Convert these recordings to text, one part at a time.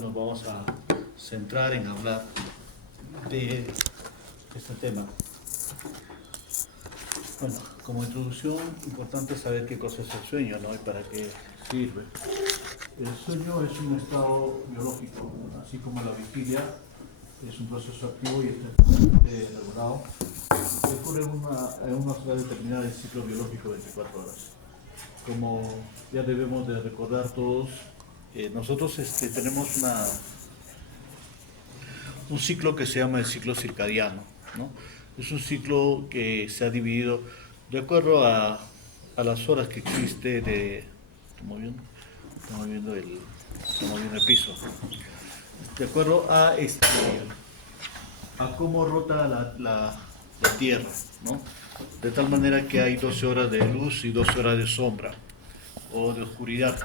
Nos vamos a centrar en hablar de este tema. Bueno, como introducción, importante saber qué cosa es el sueño, ¿no? Y para qué sirve. El sueño es un estado biológico, así como la vigilia es un proceso activo y estrictamente regulado, que ocurre en una sola determinada del ciclo biológico de 24 horas. Como ya debemos de recordar todos, nosotros tenemos un ciclo que se llama el ciclo circadiano, ¿no? Es un ciclo que se ha dividido de acuerdo a las horas que existe de... Estoy moviendo el piso. De acuerdo a cómo rota la Tierra, ¿no? De tal manera que hay 12 horas de luz y 12 horas de sombra o de oscuridad.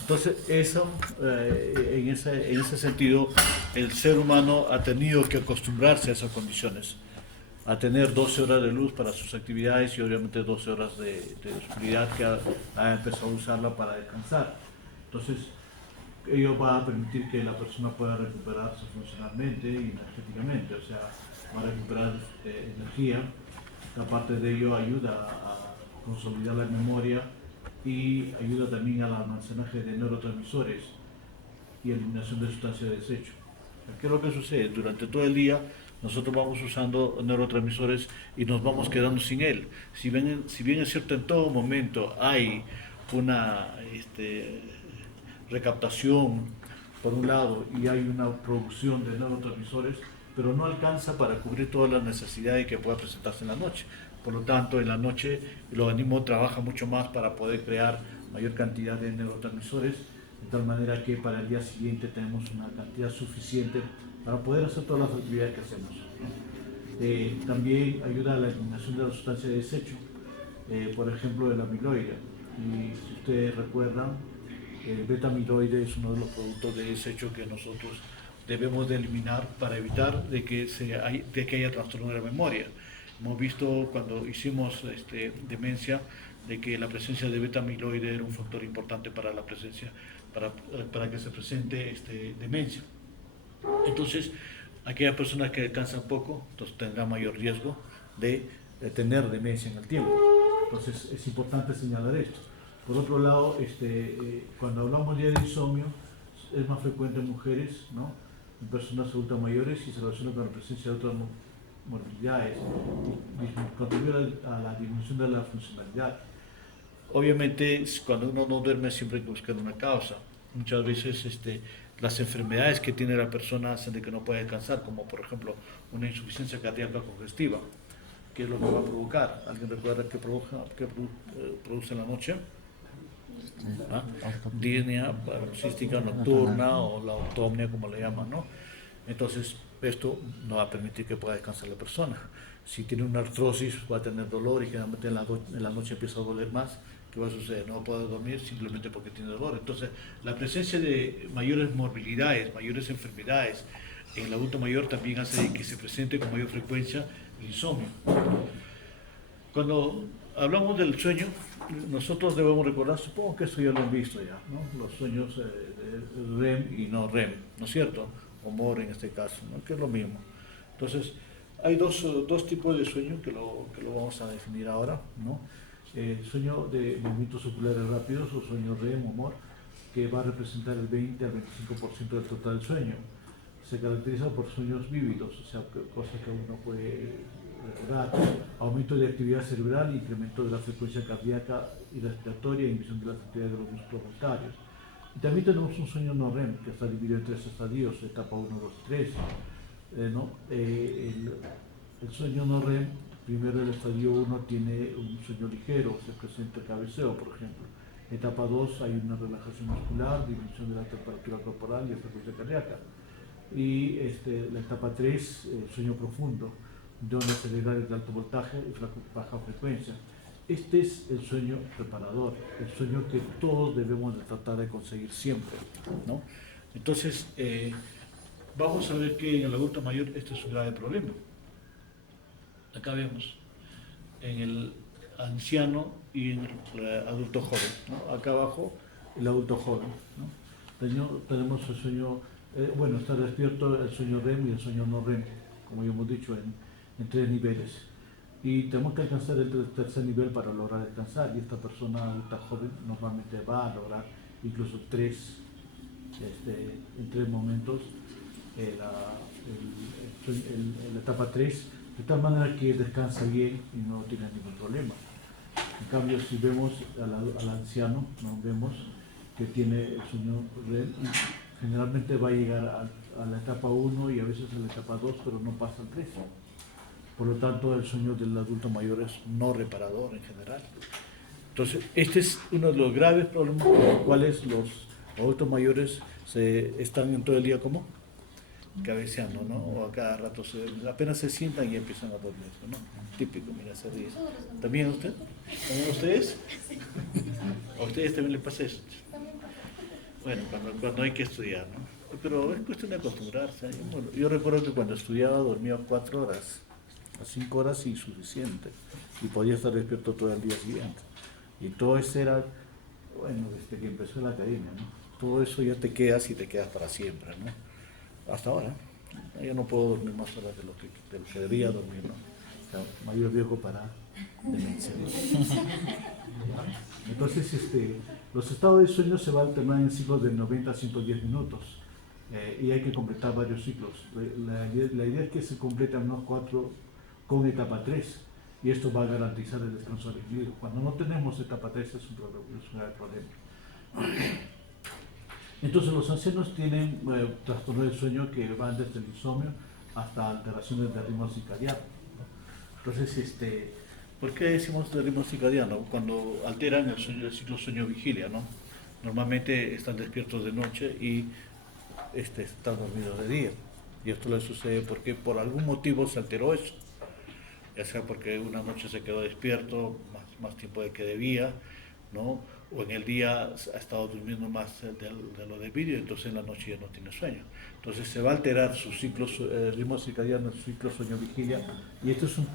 Entonces, en ese sentido, el ser humano ha tenido que acostumbrarse a esas condiciones, a tener 12 horas de luz para sus actividades y obviamente 12 horas de oscuridad que ha empezado a usarla para descansar. Entonces, ello va a permitir que la persona pueda recuperarse funcionalmente y energéticamente, o sea, va a recuperar energía. Aparte de ello, ayuda a consolidar la memoria y ayuda también al almacenaje de neurotransmisores y eliminación de sustancias de desecho. ¿Qué es lo que sucede? Durante todo el día nosotros vamos usando neurotransmisores y nos vamos quedando sin él. Si bien es cierto, en todo momento hay una recaptación por un lado y hay una producción de neurotransmisores, pero no alcanza para cubrir todas las necesidades que pueda presentarse en la noche. Por lo tanto, en la noche el organismo trabaja mucho más para poder crear mayor cantidad de neurotransmisores, de tal manera que para el día siguiente tenemos una cantidad suficiente para poder hacer todas las actividades que hacemos, ¿no? También ayuda a la eliminación de la sustancia de desecho, por ejemplo el amiloide. Y si ustedes recuerdan, el beta-amiloide es uno de los productos de desecho que nosotros debemos de eliminar para evitar de que haya trastorno de la memoria. Hemos visto cuando hicimos demencia de que la presencia de beta-amiloide era un factor importante para la presencia, para que se presente demencia. Entonces, aquellas personas que descansan poco, entonces tendrán mayor riesgo de tener demencia en el tiempo. Entonces, es importante señalar esto. Por otro lado, cuando hablamos ya de insomnio, es más frecuente en mujeres, ¿no? En personas adultas mayores y se relaciona con la presencia de otras morbilidades y contribuye a la disminución de la funcionalidad. Obviamente, cuando uno no duerme siempre hay que buscar una causa. Muchas veces las enfermedades que tiene la persona hacen de que no pueda descansar, como por ejemplo una insuficiencia cardíaca congestiva. ¿Qué es lo que va a provocar? ¿Alguien recuerda qué produce en la noche? ¿Ah? Disnea paroxística nocturna o la autonomia, como le llaman, ¿no? Entonces, esto no va a permitir que pueda descansar la persona. Si tiene una artrosis, va a tener dolor y generalmente en la noche empieza a doler más. ¿Qué va a suceder? No va a poder dormir simplemente porque tiene dolor. Entonces, la presencia de mayores morbilidades, mayores enfermedades en el adulto mayor también hace que se presente con mayor frecuencia el insomnio. Cuando hablamos del sueño, nosotros debemos recordar, supongo que eso ya lo han visto ya, ¿no? Los sueños REM y no REM, ¿no es cierto? O MOR en este caso, ¿no? Que es lo mismo. Entonces, hay dos tipos de sueño que lo vamos a definir ahora, ¿no? Sueño de movimientos oculares rápidos o sueño REM o MOR, que va a representar el 20 al 25% del total del sueño. Se caracteriza por sueños vívidos, o sea, cosas que uno puede recordar, aumento de actividad cerebral, incremento de la frecuencia cardíaca y respiratoria, inhibición de las actividades de los músculos voluntarios. Y también tenemos un sueño no REM, que está dividido en 3 estadios, etapa 1, 2 y 3. ¿No? El sueño no REM, primero el estadio 1 tiene un sueño ligero, se presenta cabeceo, por ejemplo. Etapa 2 hay una relajación muscular, disminución de la temperatura corporal y la frecuencia cardíaca. Y la etapa 3, sueño profundo, donde acelerar de alto voltaje y baja frecuencia. Este es el sueño reparador, el sueño que todos debemos de tratar de conseguir siempre, ¿no? Entonces, vamos a ver que en el adulto mayor este es un grave problema. Acá vemos en el anciano y en el adulto joven, ¿no? Acá abajo el adulto joven, ¿no? tenemos el sueño, bueno, está despierto el sueño REM y el sueño no REM, como ya hemos dicho, en 3 niveles. Y tenemos que alcanzar el tercer nivel para lograr descansar, y esta persona adulta joven normalmente va a lograr incluso en 3 momentos la etapa 3, de tal manera que descansa bien y no tiene ningún problema. En cambio, si vemos al anciano, ¿no? Vemos que tiene el sueño REM y generalmente va a llegar a la etapa 1 y a veces a la etapa 2, pero no pasa al 3. Por lo tanto, el sueño del adulto mayor es no reparador en general. Entonces, este es uno de los graves problemas por los cuales los adultos mayores están en todo el día como cabeceando, ¿no? O a cada rato apenas se sientan y empiezan a dormir, ¿no? Típico, mira, se ríe. ¿También a usted? ¿También a ustedes? ¿A ustedes también les pasa eso? Bueno, cuando hay que estudiar, ¿no? Pero es cuestión de acostumbrarse. Yo recuerdo que cuando estudiaba dormía 4 horas, a 5 horas y suficiente, y podía estar despierto todo el día siguiente. Y todo eso era, bueno, desde que empezó la academia, ¿no? Todo eso ya te quedas y te quedas para siempre, ¿no? Hasta ahora, yo no puedo dormir más horas de lo que debería dormir, ¿no? O sea, mayor riesgo para demencia, ¿no? Entonces, los estados de sueño se van a alternar en ciclos de 90 a 110 minutos. Y hay que completar varios ciclos. La idea es que se completan unos 4 con etapa 3, y esto va a garantizar el descanso del individuo. Cuando no tenemos etapa 3 es un grave problema. Entonces los ancianos tienen trastornos del sueño que van desde el insomnio hasta alteraciones de ritmo circadiano, ¿no? Entonces, ¿por qué decimos de ritmo circadiano? Cuando alteran el ciclo sueño-vigilia, ¿no? Normalmente están despiertos de noche y están dormidos de día. Y esto le sucede porque por algún motivo se alteró eso. Ya sea porque una noche se quedó despierto más tiempo del que debía, ¿no? O en el día ha estado durmiendo más de lo debido, y entonces en la noche ya no tiene sueño. Entonces se va a alterar su ciclo, ritmo circadiano, su ciclo sueño-vigilia, y esto es un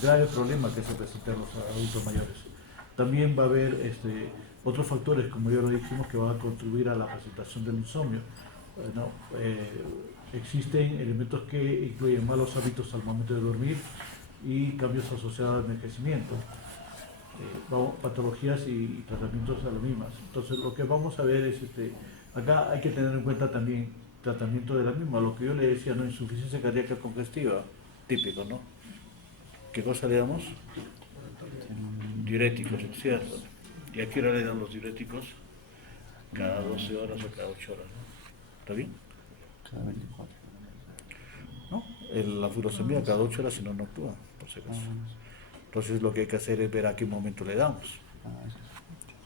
grave problema que se presenta en los adultos mayores. También va a haber otros factores, como ya lo dijimos, que van a contribuir a la presentación del insomnio, ¿no? Existen elementos que incluyen malos hábitos al momento de dormir y cambios asociados al envejecimiento, patologías y tratamientos a las mismas. Entonces lo que vamos a ver es, acá hay que tener en cuenta también tratamiento de la misma, lo que yo le decía, ¿no? Insuficiencia cardíaca congestiva, típico, ¿no? ¿Qué cosa le damos? Diuréticos, ¿cierto? ¿Y a qué hora le dan los diuréticos? Cada 12 horas o cada 8 horas, ¿no? ¿Está bien? Cada 24. ¿No? La furosemida cada 8 horas, si no, no actúa, por si acaso. Entonces lo que hay que hacer es ver a qué momento le damos,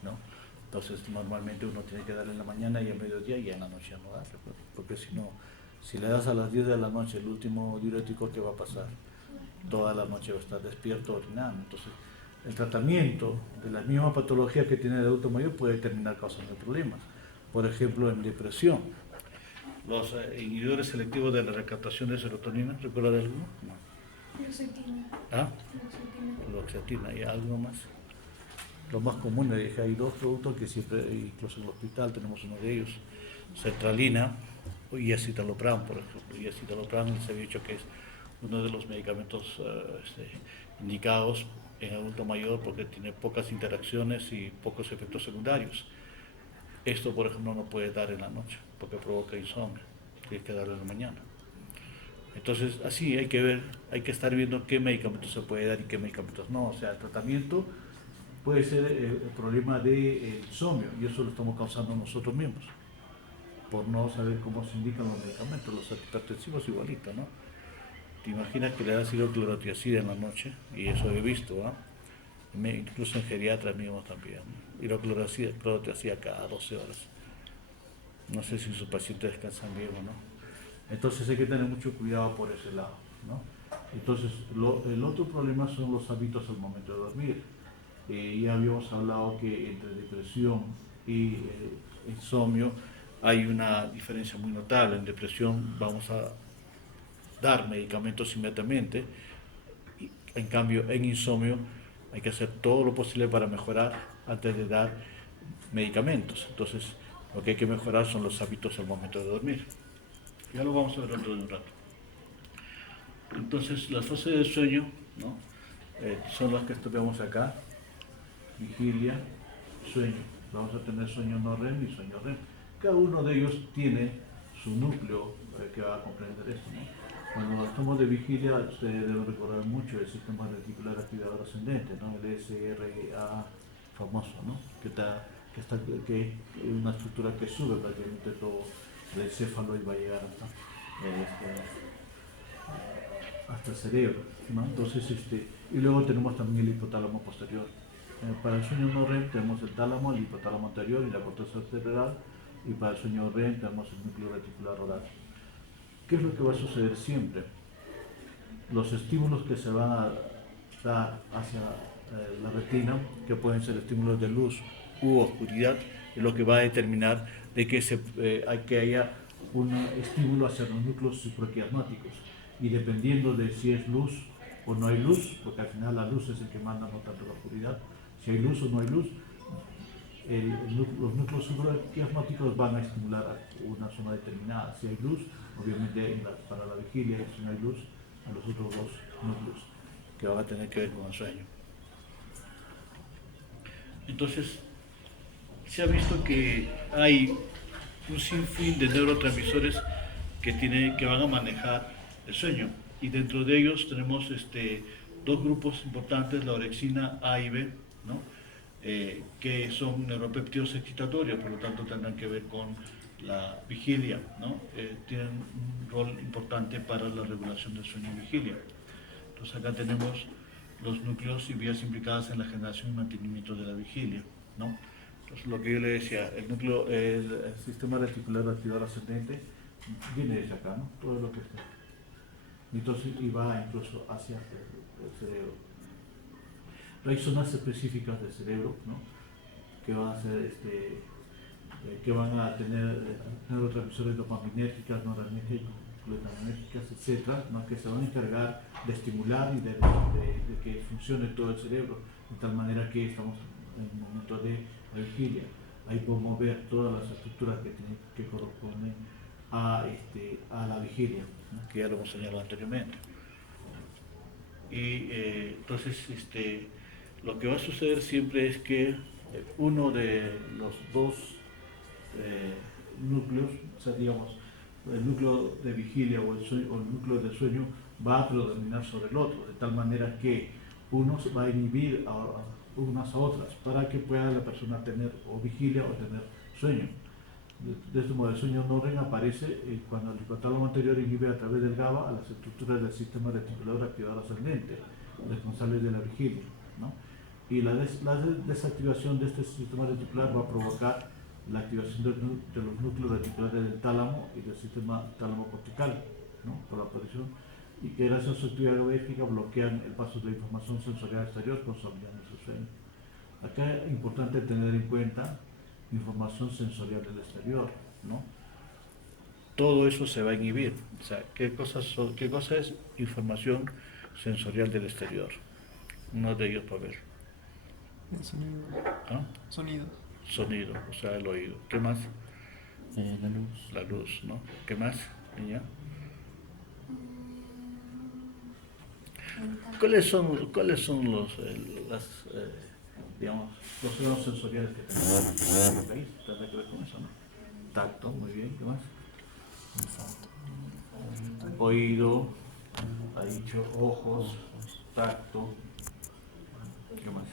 ¿no? Entonces normalmente uno tiene que darle en la mañana y a mediodía, y en la noche no darle, porque si no, si le das a las 10 de la noche el último diurético, ¿qué va a pasar? Toda la noche va a estar despierto orinando. Entonces el tratamiento de la misma patología que tiene el adulto mayor puede terminar causando problemas. Por ejemplo, en depresión, los inhibidores selectivos de la recaptación de serotonina, ¿recuerda de alguno? No. Fluoxetina. ¿Ah? Fluoxetina. ¿Y algo más? Lo más común es que hay 2 productos que siempre, incluso en el hospital tenemos uno de ellos, sertralina y escitalopram, por ejemplo. Y escitalopram se ha dicho que es uno de los medicamentos indicados en adulto mayor porque tiene pocas interacciones y pocos efectos secundarios. Esto, por ejemplo, no puede dar en la noche porque provoca insomnio, tiene que darlo en la mañana. Entonces, así hay que ver, hay que estar viendo qué medicamentos se puede dar y qué medicamentos no. O sea, el tratamiento puede ser el problema de insomnio, y eso lo estamos causando nosotros mismos, por no saber cómo se indican los medicamentos. Los antihipertensivos igualito, ¿no? Te imaginas que le das hidroclorotiazida en la noche, y eso he visto, ¿no? Incluso en geriatras mismos también, ¿no? Hidroclorotiazida cada 12 horas. No sé si sus pacientes descansan bien o no. Entonces hay que tener mucho cuidado por ese lado, ¿no? Entonces, el otro problema son los hábitos al momento de dormir. Ya habíamos hablado que entre depresión y insomnio hay una diferencia muy notable. En depresión vamos a dar medicamentos inmediatamente, en cambio en insomnio hay que hacer todo lo posible para mejorar antes de dar medicamentos. Entonces Lo que hay que mejorar son los hábitos al momento de dormir. Ya lo vamos a ver dentro de un rato. Entonces, las fases del sueño, ¿no? Son las que vemos acá: vigilia, sueño. Vamos a tener sueño no REM y sueño REM. Cada uno de ellos tiene su núcleo que va a comprender esto, ¿no? Cuando estamos de vigilia, ustedes deben recordar mucho el sistema reticular activador ascendente, ¿no? El SRA famoso, ¿no? Que es una estructura que sube prácticamente todo el encéfalo y va a llegar hasta el cerebro, ¿no? Entonces, y luego tenemos también el hipotálamo posterior. Para el sueño no REM tenemos el tálamo, el hipotálamo anterior y la corteza cerebral, y para el sueño REM tenemos el núcleo reticular oral. ¿Qué es lo que va a suceder siempre? Los estímulos que se van a dar hacia la retina, que pueden ser estímulos de luz u oscuridad, es lo que va a determinar de que haya un estímulo hacia los núcleos supraquiasmáticos. Y dependiendo de si es luz o no hay luz, porque al final la luz es el que manda, no tanto la oscuridad, si hay luz o no hay luz, los núcleos supraquiasmáticos van a estimular a una zona determinada. Si hay luz, obviamente para la vigilia, si no hay luz, a los otros dos núcleos que van a tener que ver con el sueño. Entonces, se ha visto que hay un sinfín de neurotransmisores que van a manejar el sueño, y dentro de ellos tenemos dos grupos importantes, la orexina A y B, ¿no? Que son neuropéptidos excitatorios, por lo tanto tendrán que ver con la vigilia, ¿no? Tienen un rol importante para la regulación del sueño y vigilia. Entonces acá tenemos los núcleos y vías implicadas en la generación y mantenimiento de la vigilia, ¿no? Entonces lo que yo le decía, el sistema reticular activador ascendente viene desde acá, ¿no? Todo lo que está. Entonces, y va incluso hacia el cerebro. Hay zonas específicas del cerebro, ¿no? Que van a ser que van a tener neurotransmisores dopaminérgicas, noradrenérgicas, glutaminérgicas, etcétera, ¿no? Que se van a encargar de estimular y de que funcione todo el cerebro, de tal manera que estamos en el momento de la vigilia. Ahí podemos ver todas las estructuras que corresponden a la vigilia, ¿no? Que ya lo hemos señalado anteriormente. Y entonces, lo que va a suceder siempre es que uno de los dos núcleos, o sea, digamos, el núcleo de vigilia o el núcleo de sueño va a predominar sobre el otro, de tal manera que uno va a inhibir unas a otras para que pueda la persona tener o vigilia o tener sueño. De este modo, el sueño no REM aparece cuando el hipotálamo anterior inhibe a través del GABA a las estructuras del sistema reticular activador ascendente, responsables de la vigilia, ¿no? Y la desactivación de este sistema reticular va a provocar la activación de los núcleos reticulares del tálamo y del sistema tálamo cortical, ¿no? Por la aparición, y que gracias a su actividad GABAérgica bloquean el paso de información sensorial exterior, consolidando su sueño. Acá es importante tener en cuenta información sensorial del exterior, ¿no? Todo eso se va a inhibir. O sea, ¿qué cosa es información sensorial del exterior? Uno de ellos para ver. El sonido. ¿Ah? Sonido. Sonido, o sea, el oído. ¿Qué más? La luz. La luz, ¿no? ¿Qué más, niña? ¿Cuáles son digamos, los órganos sensoriales que tenemos? ¿Tendrá que ver con eso, no? Tacto, muy bien, ¿qué más? Oído, ha dicho, ojos, tacto, ¿qué más?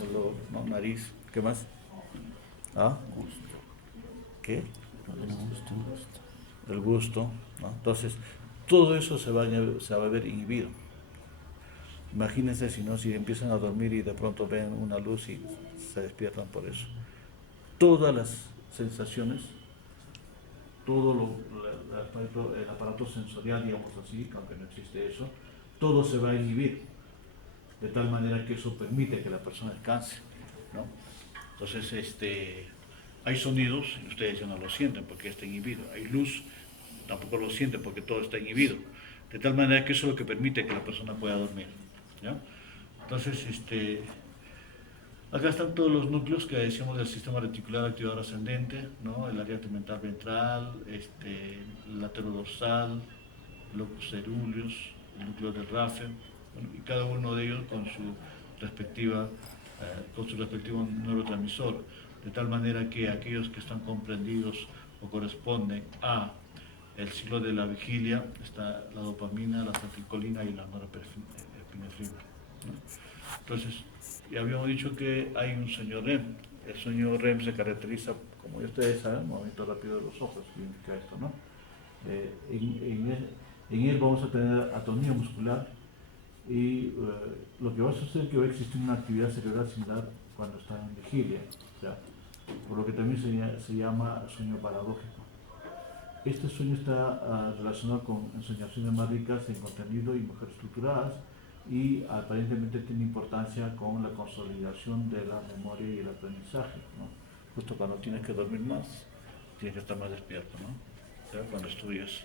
Olor, ¿no? Nariz, ¿qué más? ¿Ah? Gusto. ¿Qué? Gusto. El gusto, ¿no? Entonces, todo eso se va a ver inhibido. Imagínense si empiezan a dormir y de pronto ven una luz y se despiertan por eso. Todas las sensaciones, todo el aparato sensorial, digamos así, aunque no existe eso, todo se va a inhibir, de tal manera que eso permite que la persona descanse, ¿no? Entonces, hay sonidos y ustedes ya no lo sienten porque está inhibido. Hay luz, tampoco lo sienten porque todo está inhibido. De tal manera que eso es lo que permite que la persona pueda dormir, ¿ya? Entonces, Acá están todos los núcleos que decíamos del sistema reticular activador ascendente, ¿no? El área tegmental ventral, el laterodorsal, locus ceruleus, el núcleo del Raffer, bueno, y cada uno de ellos con su respectivo neurotransmisor, de tal manera que aquellos que están comprendidos o corresponden a el ciclo de la vigilia, está la dopamina, la acetilcolina y la norepinefrina, ¿no? Entonces, ya habíamos dicho que hay un sueño REM. El sueño REM se caracteriza, como ustedes saben, movimiento rápido de los ojos, que indica esto, ¿no? En él vamos a tener atonía muscular y lo que va a suceder es que va a existir una actividad cerebral similar cuando está en vigilia, o sea, por lo que también se llama sueño paradójico. Este sueño está relacionado con ensoñaciones más ricas en contenido y mejor estructuradas, y aparentemente tiene importancia con la consolidación de la memoria y el aprendizaje, ¿no? Justo cuando tienes que dormir más, tienes que estar más despierto, ¿no? O sea, cuando estudias.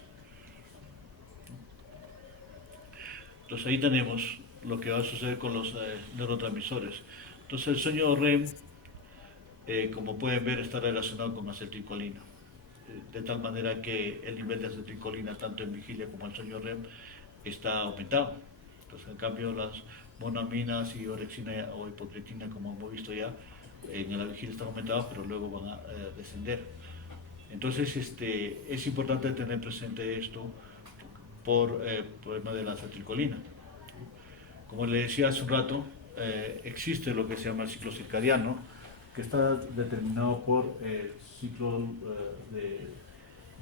Entonces ahí tenemos lo que va a suceder con los neurotransmisores. Entonces el sueño REM, como pueden ver, está relacionado con acetilcolina, de tal manera que el nivel de acetilcolina tanto en vigilia como en sueño REM está aumentado. Entonces, en cambio, las monaminas y orexina o hipocretina, como hemos visto ya, en la vigilia están aumentadas, pero luego van a descender. Entonces, es importante tener presente esto por el problema de la acetilcolina. Como le decía hace un rato, existe lo que se llama el ciclo circadiano, que está determinado por el ciclo de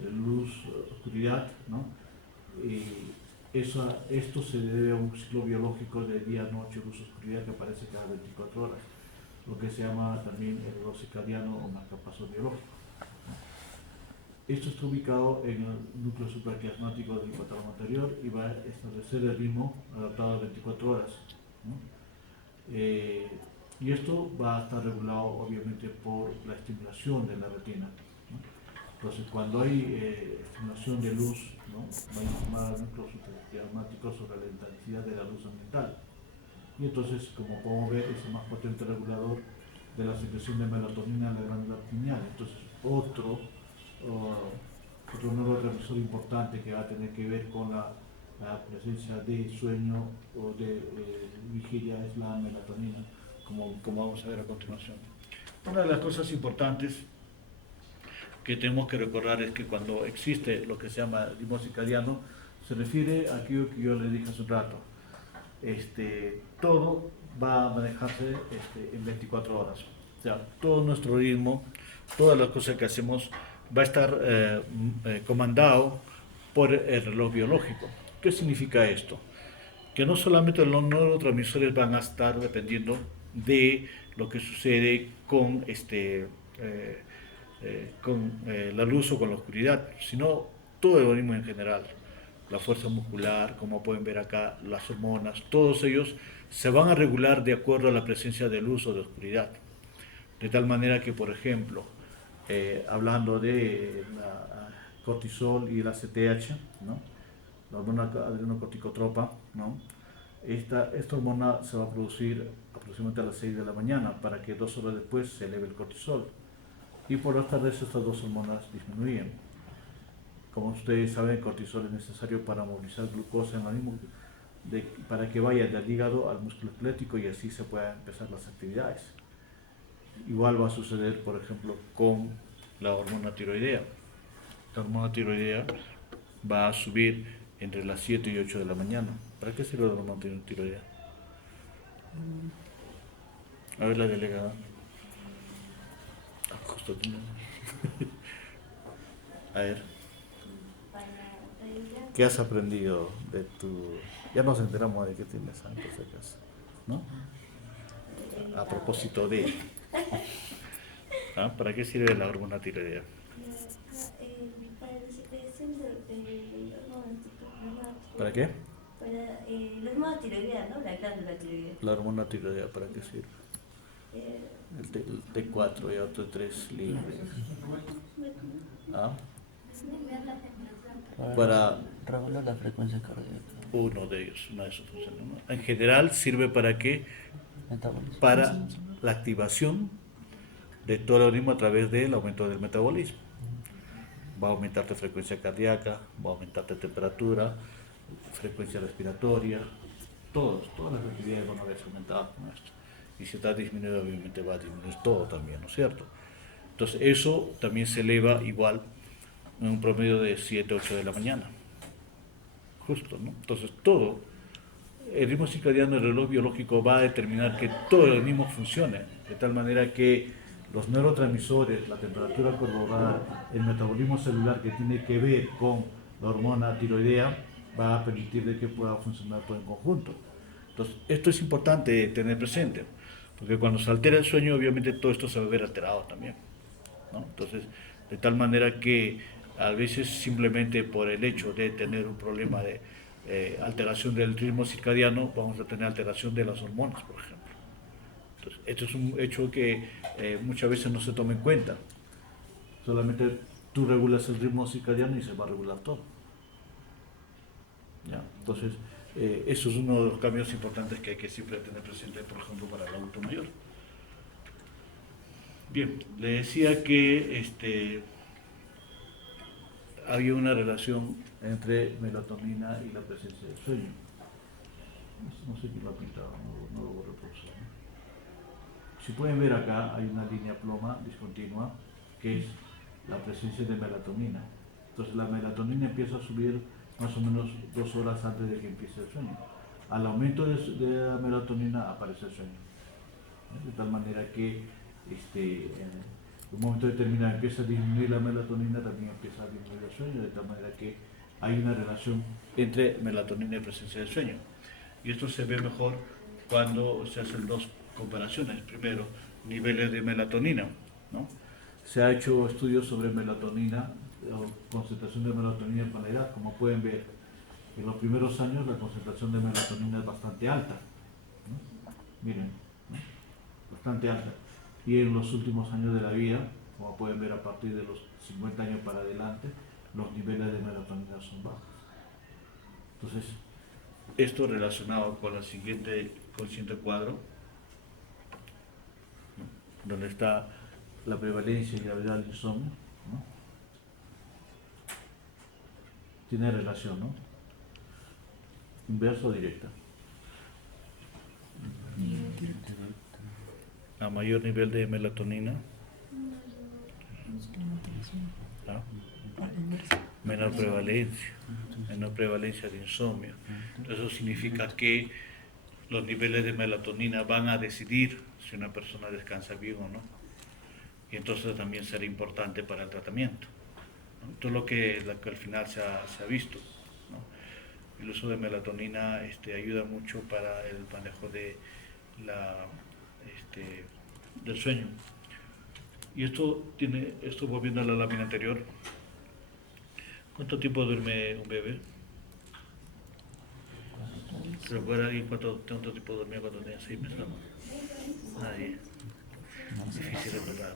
luz-oscuridad, ¿no? Y esto se debe a un ciclo biológico de día, noche, luz, oscuridad que aparece cada 24 horas, lo que se llama también el reloj circadiano o marcapaso biológico. Esto está ubicado en el núcleo supraquiasmático del hipotálamo anterior y va a establecer el ritmo adaptado a 24 horas, ¿no? Y esto va a estar regulado obviamente por la estimulación de la retina, ¿no? Entonces, cuando hay estimulación de luz, ¿no?, va a informar al núcleo supraquiasmático sobre la intensidad de la luz ambiental. Y entonces, como podemos ver, es el más potente regulador de la secreción de melatonina en la glándula pineal. Entonces, otro neurotransmisor importante que va a tener que ver con la presencia de sueño o de vigilia es la melatonina, como vamos a ver a continuación. Una de las cosas importantes que tenemos que recordar es que cuando existe lo que se llama ritmo circadiano, se refiere a aquello que yo le dije hace un rato. Todo va a manejarse en 24 horas. O sea, todo nuestro ritmo, todas las cosas que hacemos va a estar comandado por el reloj biológico. ¿Qué significa esto? Que no solamente los neurotransmisores van a estar dependiendo de lo que sucede con la luz o con la oscuridad, sino todo el organismo en general. La fuerza muscular, como pueden ver acá, las hormonas, todos ellos se van a regular de acuerdo a la presencia de luz o de oscuridad. De tal manera que, por ejemplo, hablando de la cortisol y la ACTH, ¿no?, la hormona adrenocorticotropa, ¿no?, esta hormona se va a producir aproximadamente a las 6 de la mañana para que 2 horas después se eleve el cortisol. Y por las tardes estas dos hormonas disminuyen. Como ustedes saben, el cortisol es necesario para movilizar glucosa en el organismo para que vaya del hígado al músculo esquelético y así se puedan empezar las actividades. Igual va a suceder, por ejemplo, con la hormona tiroidea. La hormona tiroidea va a subir entre las 7 y 8 de la mañana. ¿Para qué sirve la hormona tiroidea? A ver, la delegada. Justo tiene. A ver, ¿qué has aprendido de tu...? Ya nos enteramos de qué tienes antes de casa, ¿no? A propósito de... ¿Para qué sirve la hormona tiroidea? ¿Para qué? Para la hormona tiroidea, ¿no? La glándula tiroidea. La hormona tiroidea, ¿para qué sirve? El T4 y otro 3 libre. Para regular la frecuencia cardíaca. uno de ellos, una de sus funciones, ¿no? En general sirve para qué? Metabolismo. Para la activación de todo el organismo a través del aumento del metabolismo. Va a aumentar tu frecuencia cardíaca, va a aumentar tu temperatura, frecuencia respiratoria, todas las actividades van a verse aumentadas con esto. Y si está disminuido, obviamente va a disminuir todo también, ¿no es cierto? Entonces eso también se eleva igual en un promedio de 7, 8 de la mañana. Justo, ¿no? Entonces todo, el ritmo circadiano, el reloj biológico va a determinar que todo el organismo funcione, de tal manera que los neurotransmisores, la temperatura corporal, el metabolismo celular que tiene que ver con la hormona tiroidea, va a permitir de que pueda funcionar todo en conjunto. Entonces, esto es importante tener presente, porque cuando se altera el sueño, obviamente todo esto se va a ver alterado también, ¿no? Entonces, de tal manera que a veces simplemente por el hecho de tener un problema de alteración del ritmo circadiano, vamos a tener alteración de las hormonas, por ejemplo. Entonces, esto es un hecho que muchas veces no se toma en cuenta. Solamente tú regulas el ritmo circadiano y se va a regular todo. ¿Ya? Entonces, eso es uno de los cambios importantes que hay que siempre tener presente, por ejemplo, para el adulto mayor. Bien, le decía que había una relación entre melatonina y la presencia del sueño. No sé quién lo ha pintado, no lo voy a reproducir, ¿no? Si pueden ver acá, hay una línea ploma discontinua que es la presencia de melatonina. Entonces la melatonina empieza a subir más o menos 2 horas antes de que empiece el sueño. Al aumento de la melatonina aparece el sueño. De tal manera que en un momento determinado empieza a disminuir la melatonina, también empieza a disminuir el sueño, de tal manera que hay una relación entre melatonina y presencia del sueño. Y esto se ve mejor cuando se hacen dos comparaciones. Primero, niveles de melatonina, ¿no? Se ha hecho estudios sobre melatonina o concentración de melatonina con la edad. Como pueden ver, en los primeros años la concentración de melatonina es bastante alta, ¿no? Miren, ¿no? Bastante alta. Y en los últimos años de la vida, como pueden ver a partir de los 50 años para adelante, los niveles de melatonina son bajos. Entonces, esto relacionado con el siguiente cuadro, ¿no? Donde está la prevalencia y gravedad del insomnio, ¿no? Tiene relación, ¿no? Inverso o directa. A mayor nivel de melatonina, ¿no? menor prevalencia de insomnio. Eso significa que los niveles de melatonina van a decidir si una persona descansa bien o no. Y entonces también será importante para el tratamiento, ¿no? Esto es lo que al final se ha visto, ¿no? El uso de melatonina ayuda mucho para el manejo de del sueño. Y esto volviendo a la lámina anterior, ¿cuánto tiempo duerme un bebé? ¿Recuerda alguien cuánto tiempo dormía cuando tenía 6 meses? Nadie. Difícil recordar.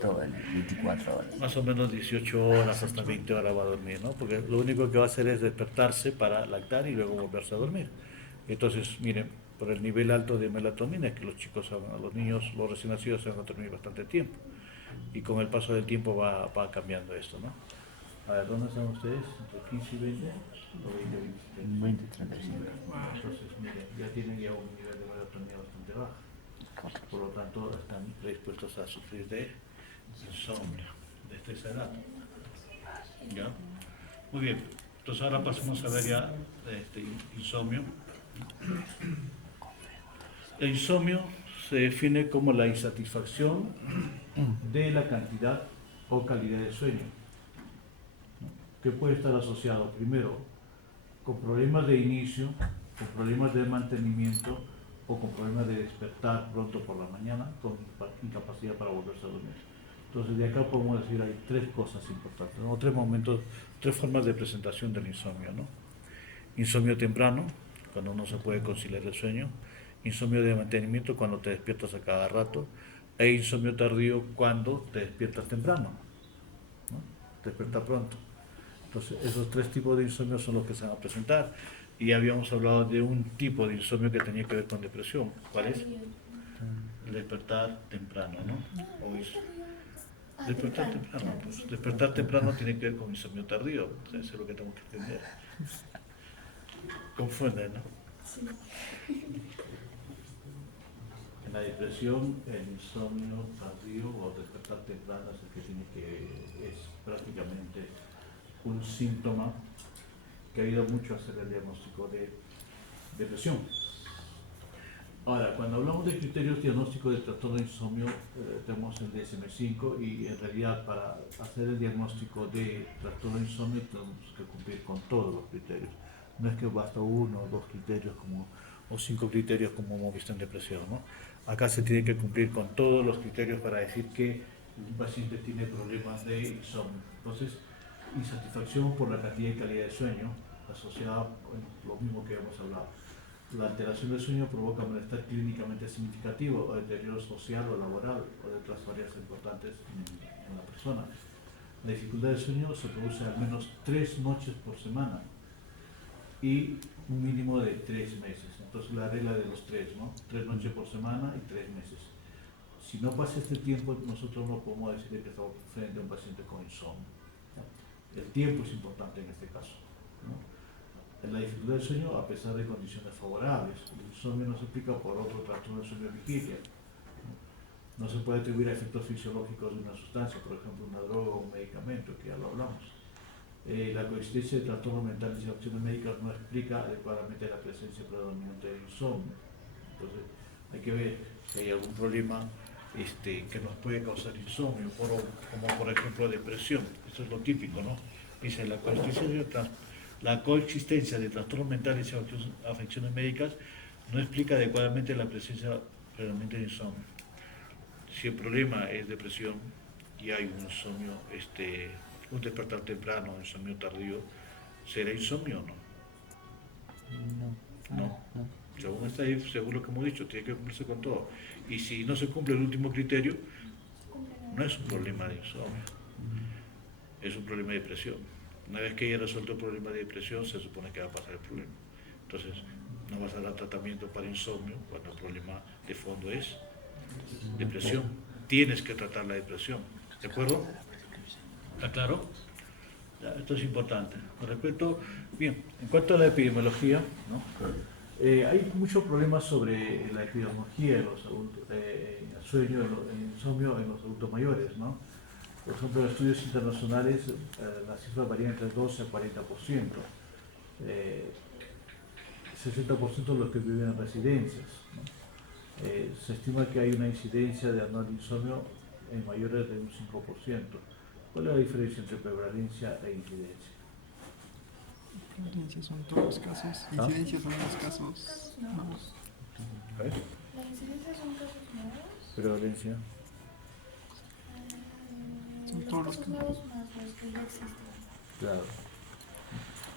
Todo el 24 horas. Más o menos 18 horas hasta 20 horas va a dormir, ¿no? Porque lo único que va a hacer es despertarse para lactar y luego volverse a dormir. Entonces, miren, por el nivel alto de melatonina es que los niños, los recién nacidos se van a dormir bastante tiempo. Y con el paso del tiempo va cambiando esto, ¿no? A ver, ¿dónde están ustedes? ¿Entre 15 y 20? ¿O 20 y 23? 20 y 35. Entonces, miren, ya tienen ya un nivel de melatonina bastante bajo. Por lo tanto, están predispuestos a sufrir de insomnio desde esa edad. ¿Ya? Muy bien. Entonces ahora pasemos a ver ya insomnio. El insomnio se define como la insatisfacción de la cantidad o calidad de sueño, ¿no? Que puede estar asociado primero con problemas de inicio, con problemas de mantenimiento o con problemas de despertar pronto por la mañana, con incapacidad para volverse a dormir. Entonces de acá podemos decir hay 3 cosas importantes, ¿no? 3 momentos, 3 formas de presentación del insomnio, ¿no? Insomnio temprano, cuando no se puede conciliar el sueño; insomnio de mantenimiento, cuando te despiertas a cada rato; e insomnio tardío, cuando te despiertas temprano, ¿no? Te despiertas pronto. Entonces esos 3 tipos de insomnio son los que se van a presentar. Y habíamos hablado de un tipo de insomnio que tenía que ver con depresión. ¿Cuál es? el despertar temprano, ¿no? O eso. Despertar temprano, pues despertar temprano tiene que ver con insomnio tardío, eso es lo que tenemos que entender. Confunden, ¿no? Sí. En la depresión, el insomnio tardío o despertar temprano es el que es prácticamente un síntoma que ayuda mucho a hacer el diagnóstico de depresión. Ahora, cuando hablamos de criterios diagnósticos de trastorno de insomnio, tenemos el DSM-5 y en realidad para hacer el diagnóstico de trastorno de insomnio tenemos que cumplir con todos los criterios. No es que basta uno o dos criterios o 5 criterios como hemos visto en depresión, ¿no? Acá se tiene que cumplir con todos los criterios para decir que un paciente tiene problemas de insomnio. Entonces, insatisfacción por la cantidad y calidad de sueño, asociada con lo mismo que hemos hablado. La alteración del sueño provoca malestar clínicamente significativo o deterioro social o laboral o de otras variables importantes en la persona. La dificultad del sueño se produce al menos 3 noches por semana y un mínimo de 3 meses. Entonces la regla de los 3, ¿no? 3 noches por semana y 3 meses. Si no pasa este tiempo, nosotros no podemos decir que estamos frente a un paciente con insomnio. El tiempo es importante en este caso, ¿no? En la dificultad del sueño, a pesar de condiciones favorables, el insomnio no se explica por otro trastorno del sueño vigilia. No se puede atribuir a efectos fisiológicos de una sustancia, por ejemplo una droga o un medicamento, que ya lo hablamos. La coexistencia de trastornos mentales y acciones médicas no explica adecuadamente la presencia predominante del insomnio. Entonces hay que ver si hay algún problema que nos puede causar insomnio, como por ejemplo depresión. Esto es lo típico, ¿no? Dice la coexistencia de trastornos mentales y afecciones médicas no explica adecuadamente la presencia predominante de insomnio. Si el problema es depresión y hay un insomnio, un despertar temprano, un insomnio tardío, ¿será insomnio o no? No. Según está ahí, según lo que hemos dicho, tiene que cumplirse con todo. Y si no se cumple el último criterio, no es un problema de insomnio, es un problema de depresión. Una vez que haya resuelto el problema de depresión, se supone que va a pasar el problema. Entonces, no vas a dar tratamiento para insomnio cuando el problema de fondo es depresión. Tienes que tratar la depresión, ¿de acuerdo? ¿Está claro? Ya, esto es importante. Con respecto, bien, en cuanto a la epidemiología, ¿no? Hay muchos problemas sobre la epidemiología en los adultos, el sueño, el insomnio en los adultos mayores, ¿no? Por ejemplo, en estudios internacionales las cifras varían entre 12 a 40%. 60% de los que viven en residencias, ¿no? Se estima que hay una incidencia de anual insomnio en mayores de un 5%. ¿Cuál es la diferencia entre prevalencia e incidencia? Prevalencia son todos los casos, incidencia son los casos nuevos. ¿Ves? ¿La incidencia son casos nuevos? Prevalencia. Son Los todos los casos nuevos más los que ya existen. Claro.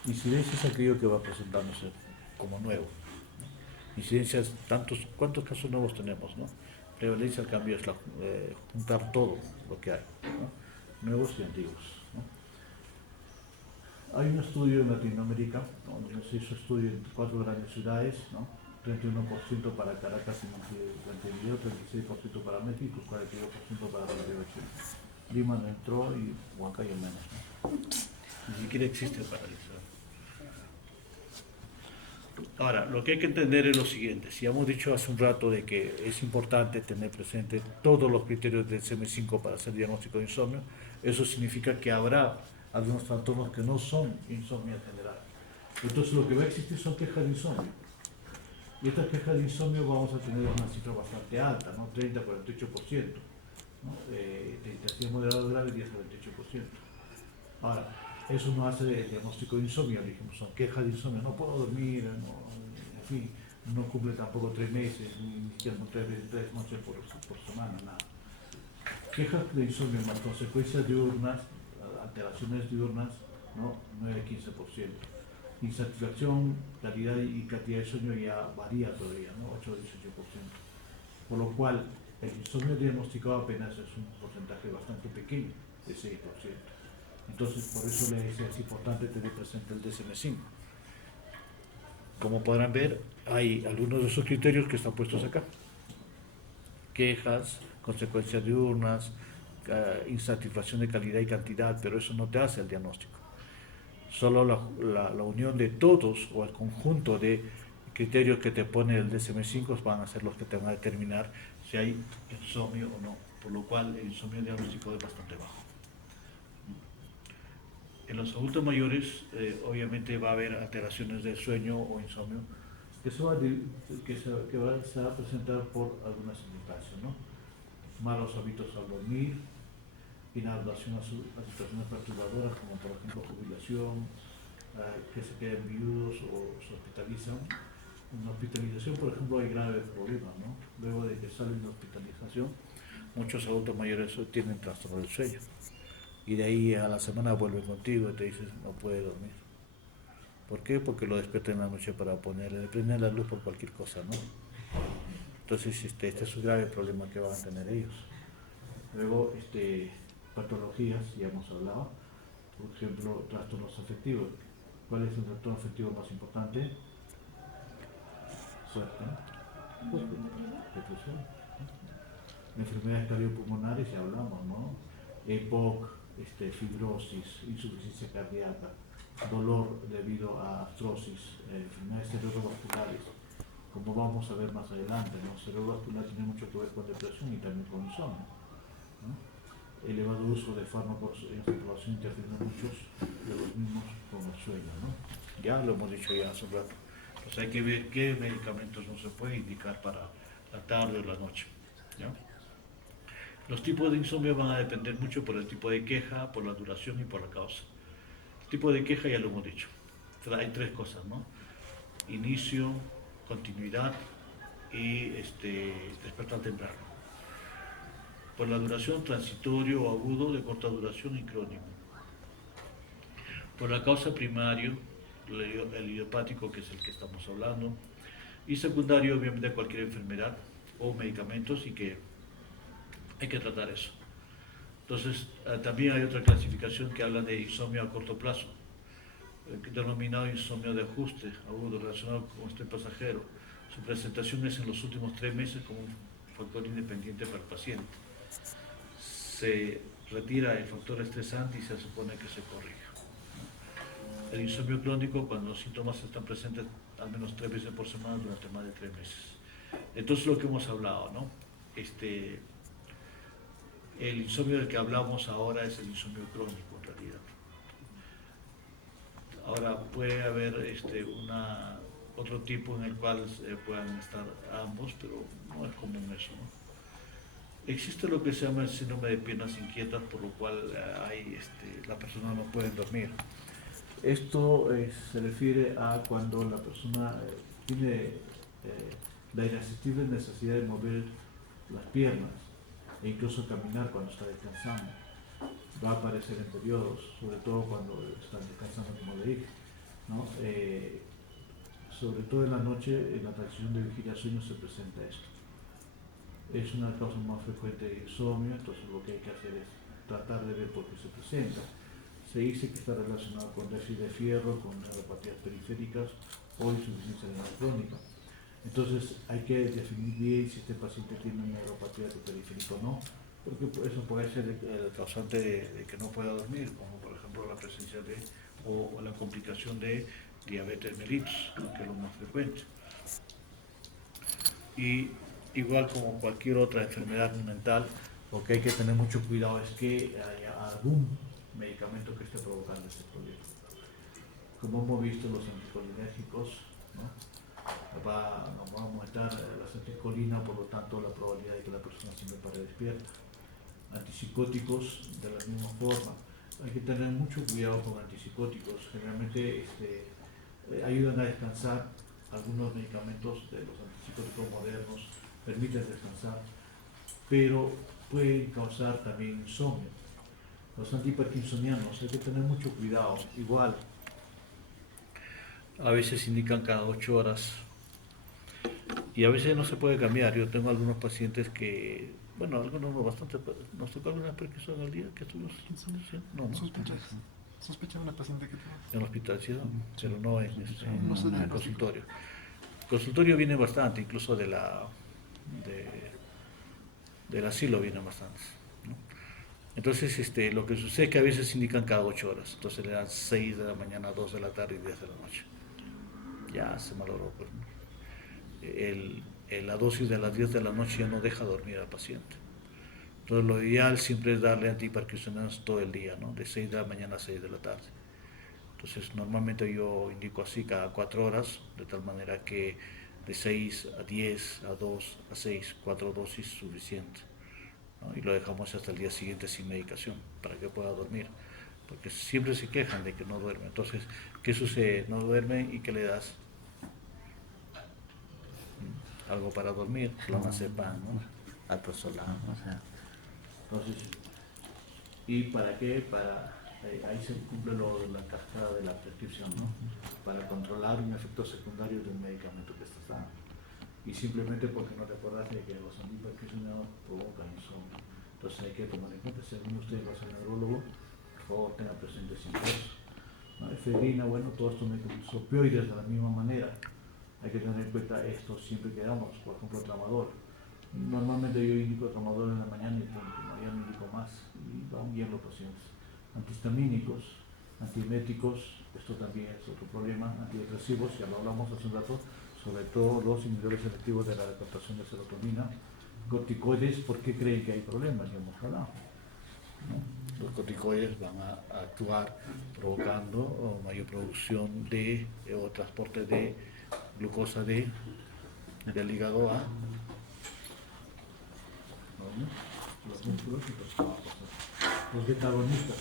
Incidencia es aquello que va presentándose como nuevo. Incidencias, ¿cuántos casos nuevos tenemos, no? Prevalencia, al cambio, es juntar todo lo que hay, ¿no? Nuevos y antiguos, ¿no? Hay un estudio en Latinoamérica, donde se hizo estudio en 4 grandes ciudades, ¿no? 31% para Caracas y Montevideo, 36% para México, 42% para Santiago de Chile. Lima no entró y Huancayo menos, ¿no? Ni siquiera existe el paraíso. Ahora, lo que hay que entender es lo siguiente. Si hemos dicho hace un rato de que es importante tener presente todos los criterios del DSM-5 para hacer diagnóstico de insomnio, eso significa que habrá algunos trastornos que no son insomnio en general. Entonces lo que va a existir son quejas de insomnio. Y estas quejas de insomnio vamos a tener una cifra bastante alta, ¿no? 30 a 48%. ¿No? De intensidad moderada grave, 10 a 28%. Ahora, eso no hace el diagnóstico de insomnio, dijimos, son quejas de insomnio, no puedo dormir, en fin, no cumple tampoco 3 meses, ni siquiera 3 noches por semana, nada. Quejas de insomnio más consecuencias diurnas, alteraciones diurnas, ¿no? 9 a 15%. Insatisfacción, calidad y cantidad de sueño ya varía todavía, ¿no? 8 a 18%. Por lo cual, el insomnio diagnosticado apenas es un porcentaje bastante pequeño, de 6%. Entonces, por eso les decía, es importante tener presente el DSM-5. Como podrán ver, hay algunos de esos criterios que están puestos acá, quejas, consecuencias diurnas, insatisfacción de calidad y cantidad, pero eso no te hace el diagnóstico. Solo la unión de todos o el conjunto de criterios que te pone el DSM-5 van a ser los que te van a determinar si hay insomnio o no, por lo cual el insomnio diagnóstico es bastante bajo. En los adultos mayores, obviamente va a haber alteraciones del sueño o insomnio que se va a presentar por algunas circunstancias, ¿no? Malos hábitos al dormir, inadaptación a situaciones perturbadoras como por ejemplo jubilación, que se queden viudos o se hospitalizan. En la hospitalización, por ejemplo, hay graves problemas, ¿no? Luego de que salen de hospitalización, muchos adultos mayores tienen trastorno del sueño. Y de ahí a la semana vuelven contigo y te dicen no puede dormir. ¿Por qué? Porque lo despiertan en la noche para prender la luz por cualquier cosa, ¿no? Entonces este es un grave problema que van a tener ellos. Luego, patologías, ya hemos hablado, por ejemplo, trastornos afectivos. ¿Cuál es el trastorno afectivo más importante? Suerte. Depresión. Enfermedades cardiopulmonares, ya hablamos, ¿no? EPOC, fibrosis, insuficiencia cardíaca, dolor debido a artrosis, enfermedades cerebrovasculares, como vamos a ver más adelante, ¿no? Cerebrovascular tiene mucho que ver con depresión y también con insomnio, ¿no? Elevado uso de fármacos en esta población interfieren muchos de los mismos con el sueño, ¿no? Ya lo hemos dicho ya hace un rato. Entonces hay que ver qué medicamentos no se puede indicar para la tarde o la noche, ¿ya? Los tipos de insomnio van a depender mucho por el tipo de queja, por la duración y por la causa. El tipo de queja ya lo hemos dicho. Hay tres cosas, ¿no? Inicio, continuidad y despertar temprano. Por la duración, transitorio o agudo, de corta duración y crónico. Por la causa primario, el idiopático, que es el que estamos hablando, y secundario, obviamente, cualquier enfermedad o medicamentos y que hay que tratar eso. Entonces, también hay otra clasificación que habla de insomnio a corto plazo, denominado insomnio de ajuste agudo relacionado con este pasajero. Su presentación es en los últimos 3 meses como un factor independiente para el paciente. Se retira el factor estresante y se supone que se corrige. El insomnio crónico, cuando los síntomas están presentes al menos 3 veces por semana durante más de 3 meses. Entonces, lo que hemos hablado, ¿no? El insomnio del que hablamos ahora es el insomnio crónico, en realidad. Ahora, puede haber otro tipo en el cual puedan estar ambos, pero no es común eso, ¿no? Existe lo que se llama el síndrome de piernas inquietas, por lo cual la persona no puede dormir. Esto se refiere a cuando la persona tiene la irresistible necesidad de mover las piernas e incluso caminar cuando está descansando. Va a aparecer en periodos, sobre todo cuando están descansando, como le dije, ¿no? Sobre todo en la noche, en la transición de vigilia a sueño se presenta esto. Es una causa más frecuente de insomnio, entonces lo que hay que hacer es tratar de ver por qué se presenta. Se dice que está relacionado con déficit de fierro, con neuropatías periféricas o insuficiencia renal crónica. Entonces hay que definir bien si este paciente tiene una neuropatía periférica o no, porque eso puede ser el causante de que no pueda dormir, como por ejemplo la presencia o la complicación de diabetes mellitus, que es lo más frecuente. Y igual como cualquier otra enfermedad mental, lo que hay que tener mucho cuidado es que haya algún medicamento que esté provocando este problema. Como hemos visto, los anticolinérgicos, ¿no? Nos va a aumentar la acetilcolina, por lo tanto la probabilidad de que la persona siempre pare despierta. Antipsicóticos de la misma forma. Hay que tener mucho cuidado con antipsicóticos. Generalmente ayudan a descansar. Algunos medicamentos de los antipsicóticos modernos permiten descansar, pero pueden causar también insomnio. Los antiparkinsonianos hay que tener mucho cuidado. Igual, a veces indican cada 8 horas y a veces no se puede cambiar. Yo tengo algunos pacientes que, bueno, algunos no bastante, nos tocó alguna Parkinson al día que estuvimos no. Sospechaba una paciente que tuvo. En el hospital, sí, pero no en el consultorio. El consultorio viene bastante, incluso del asilo vienen bastantes, ¿no? Entonces, lo que sucede es que a veces indican cada 8 horas, entonces le dan 6 de la mañana, 2 de la tarde y 10 de la noche. Ya se malogró, pues, ¿no? La dosis de las 10 de la noche ya no deja dormir al paciente. Entonces lo ideal siempre es darle antiparkinsonianos todo el día, ¿no? De 6 de la mañana a 6 de la tarde. Entonces normalmente yo indico así cada 4 horas, de tal manera que de 6 a 10, a 2, a 6, 4 dosis suficiente, ¿no? Y lo dejamos hasta el día siguiente sin medicación para que pueda dormir, porque siempre se quejan de que no duerme. Entonces, ¿qué sucede? No duerme y ¿qué le das? Algo para dormir, clonazepam, ¿no? Alprazolam, o sea. Entonces, ¿y para qué? Ahí se cumple la cascada de la prescripción, ¿no? Para controlar un efecto secundario de un medicamento que estás dando. Y simplemente porque no te acuerdas de que los antiparkinsonianos provocan insomnio. Entonces hay que tomar en cuenta, si alguno de ustedes va a ser neurólogo, por favor tenga presente siempre eso, ¿no? Efedrina, bueno, todos estos medicamentos, opioides de la misma manera. Hay que tener en cuenta esto siempre que damos, por ejemplo, tramadol. Normalmente yo indico tramadol en la mañana y punto, no, ya no indico más y van bien los pacientes. Antihistamínicos, antieméticos, esto también es otro problema, antidepresivos, ya lo hablamos hace un rato, sobre todo los inhibidores selectivos de la captación de serotonina, corticoides, ¿por qué creen que hay problemas? Ya hemos hablado, ¿no? Los corticoides van a actuar provocando mayor producción o transporte de glucosa del hígado a los músculos y los beta-agonistas.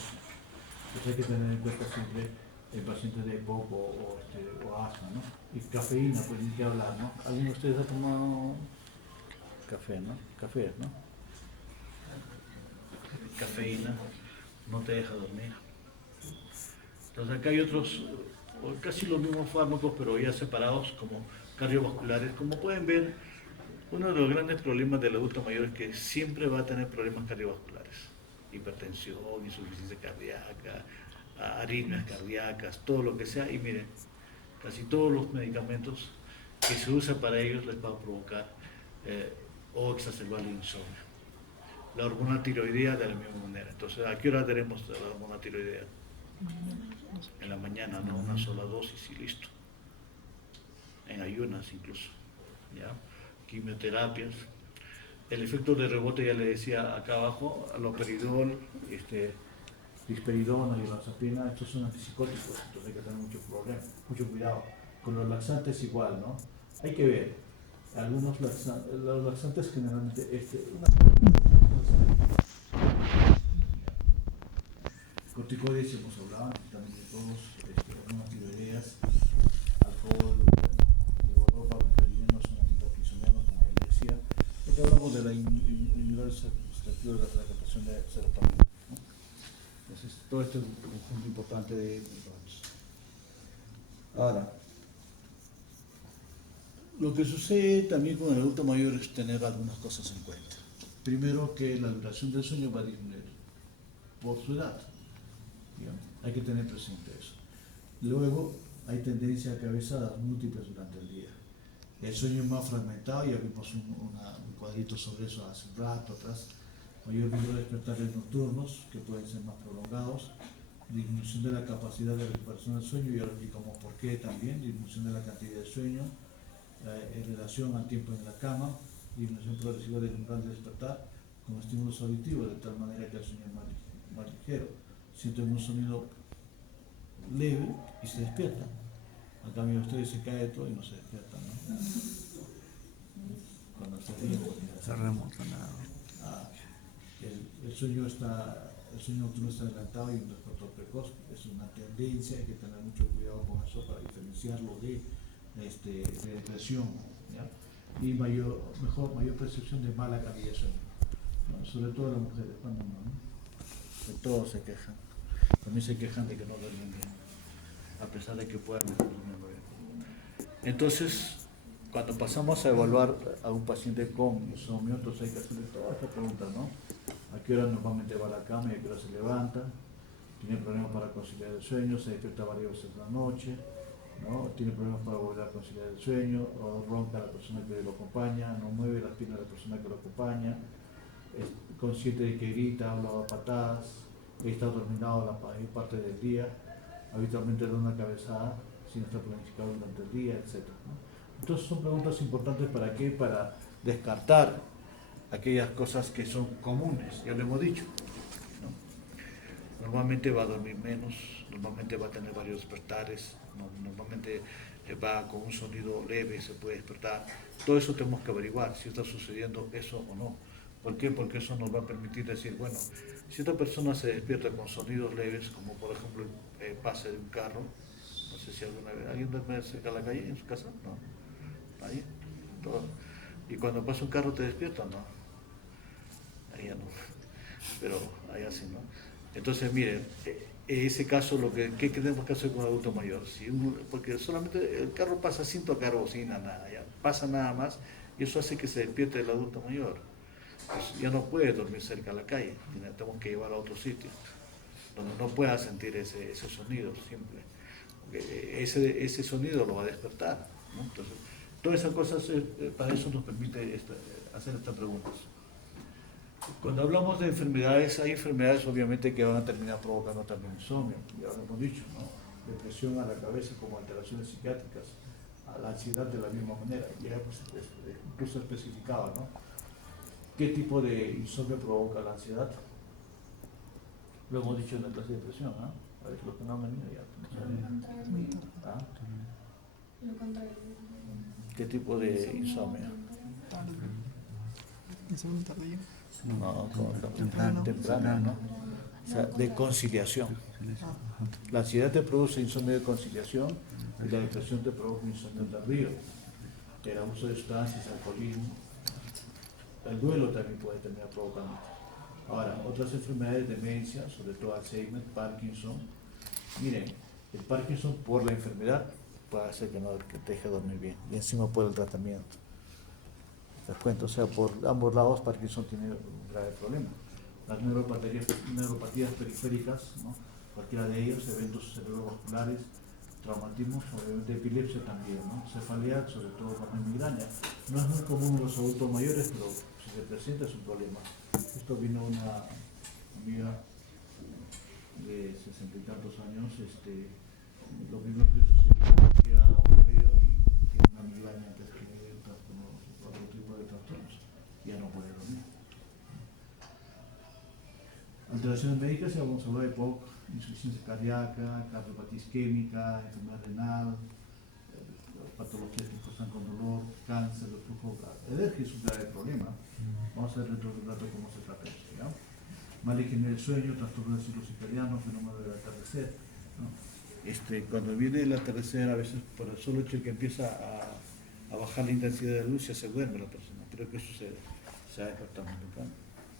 Entonces hay que tener en cuenta siempre el paciente de EPOC o asma, ¿no? Y cafeína, pues ni que hablar, ¿no? ¿Alguno de ustedes ha tomado café, no? Café, ¿no? Cafeína no te deja dormir. Entonces acá hay otros, casi los mismos fármacos, pero ya separados como cardiovasculares. Como pueden ver, uno de los grandes problemas del adulto mayor es que siempre va a tener problemas cardiovasculares. Hipertensión, insuficiencia cardíaca, arritmias cardíacas, todo lo que sea. Y miren, casi todos los medicamentos que se usan para ellos les va a provocar o exacerbar el insomnio. La hormona tiroidea de la misma manera. Entonces, ¿a qué hora tenemos la hormona tiroidea? En la mañana, no una sola dosis y listo. En ayunas incluso, ¿ya? Quimioterapias. El efecto de rebote, ya le decía acá abajo, aloperidol, risperidona y olanzapina, estos son antipsicóticos, entonces hay que tener mucho cuidado. Con los laxantes igual, ¿no? Hay que ver, algunos los laxantes generalmente, corticoides hemos hablado, también de todos, hormonas tiroideas, alcohol, levodopa, no son antiparkinsonianos, como él decía. Porque hablamos de la inhibidores selectivos de la captación de serotonina, ¿no? Entonces, todo esto es un conjunto importante de medicamentos. Ahora, lo que sucede también con el adulto mayor es tener algunas cosas en cuenta. Primero, que la duración del sueño va a disminuir por su edad. Digamos. Hay que tener presente eso. Luego, hay tendencia a cabezadas múltiples durante el día. El sueño es más fragmentado, ya vimos un cuadrito sobre eso hace un rato atrás. Mayor número de despertares nocturnos, que pueden ser más prolongados, disminución de la capacidad de recuperación del sueño, y ahora explicamos por qué también, disminución de la cantidad de sueño, en relación al tiempo en la cama, disminución progresiva del umbral de despertar, con estímulos auditivos, de tal manera que el sueño es más ligero. Sienten un sonido leve y se despiertan. A cambio ustedes se cae todo y no se despiertan, ¿no? Cuando se ríen, Se remontonado. el sueño nocturno está adelantado y un despertar precoz. Es una tendencia, hay que tener mucho cuidado con eso para diferenciarlo de depresión, ¿ya? Y mayor percepción de mala calidad de sueño, ¿no? Sobre todo las mujeres, cuando no, que todos se quejan. También se quejan de que no duermen bien, a pesar de que puedan estar durmiendo bien. Entonces, cuando pasamos a evaluar a un paciente con insomnio, entonces hay que hacerle todas estas preguntas, ¿no? ¿A qué hora normalmente va a la cama y a qué hora se levanta? ¿Tiene problemas para conciliar el sueño? ¿Se despierta varias veces en la noche? ¿No? ¿Tiene problemas para volver a conciliar el sueño? ¿O ronca la persona que lo acompaña? ¿No mueve las piernas de la persona que lo acompaña? es consciente de que grita, habla a patadas, está dominado la mayor parte del día, habitualmente da una cabezada sin estar planificado durante el día, etc., ¿no? Entonces son preguntas importantes ¿para qué? Para descartar aquellas cosas que son comunes, ya lo hemos dicho, ¿no? Normalmente va a dormir menos, normalmente va a tener varios despertares, ¿no? Normalmente va con un sonido leve, se puede despertar. Todo eso tenemos que averiguar si está sucediendo eso o no. ¿Por qué? Porque eso nos va a permitir decir, bueno, si esta persona se despierta con sonidos leves, como por ejemplo el pase de un carro, no sé si alguna vez, ¿alguien duerme cerca de la calle en su casa? No, nadie. Todo. Y cuando pasa un carro te despierta, no. Ahí ya no, pero allá sí, ¿no? Entonces, miren, en ese caso, ¿qué tenemos que hacer con un adulto mayor? Porque solamente el carro pasa sin tocar bocina, nada, ya pasa nada más, y eso hace que se despierte el adulto mayor. Pues ya no puede dormir cerca de la calle, tenemos que llevarlo a otro sitio, donde no pueda sentir ese sonido simple. Porque ese sonido lo va a despertar, ¿no? Entonces, todas esas cosas, para eso nos permite hacer estas preguntas. Cuando hablamos de enfermedades, hay enfermedades obviamente que van a terminar provocando también insomnio, ya lo hemos dicho, ¿no? Depresión a la cabeza como alteraciones psiquiátricas, a la ansiedad de la misma manera, ya pues, incluso especificaba, ¿no? ¿Qué tipo de insomnio provoca la ansiedad? Lo hemos dicho en la clase de depresión, ¿no? A ver, los que no han venido ya. ¿Ah? Lo contrario. ¿Qué tipo de insomnio? Tarde. Insomnio tardío. No, Temprano. temprano, ¿no? O sea, de conciliación. La ansiedad te produce insomnio de conciliación y la depresión te provoca insomnio tardío. El abuso de sustancias, alcoholismo, el duelo también puede terminar provocando. Ahora, otras enfermedades de demencia, sobre todo Alzheimer, Parkinson. Miren, el Parkinson por la enfermedad puede hacer que te deje dormir bien, y encima por el tratamiento. ¿Te das cuenta? O sea, por ambos lados Parkinson tiene un grave problema. Las neuropatías periféricas, ¿no? Cualquiera de ellos, eventos cerebrovasculares, traumatismos, obviamente epilepsia también, ¿no? Cefalea, sobre todo con migraña. No es muy común en los adultos mayores, pero si se presenta es un problema. Esto vino una amiga de 60 y tantos años, lo primero que sucedió a un medio y tiene una migraña que tiene otro tipo de trastornos, ya no puede dormir. Alteraciones médicas, ya vamos a hablar de POC, insuficiencia cardíaca, cardiopatía isquémica, enfermedad renal, patologías que causan con dolor, cáncer, reflujo, alergia es un grave problema. Vamos a ver dentro de un rato cómo se trata esto, ¿ya? Mal higiene del sueño, trastorno del ciclo circadiano, fenómeno del atardecer, ¿no? Cuando viene el atardecer, a veces por el solo hecho de que empieza a bajar la intensidad de la luz, ya se duerme la persona. Creo que eso se ha despertado muy temprano.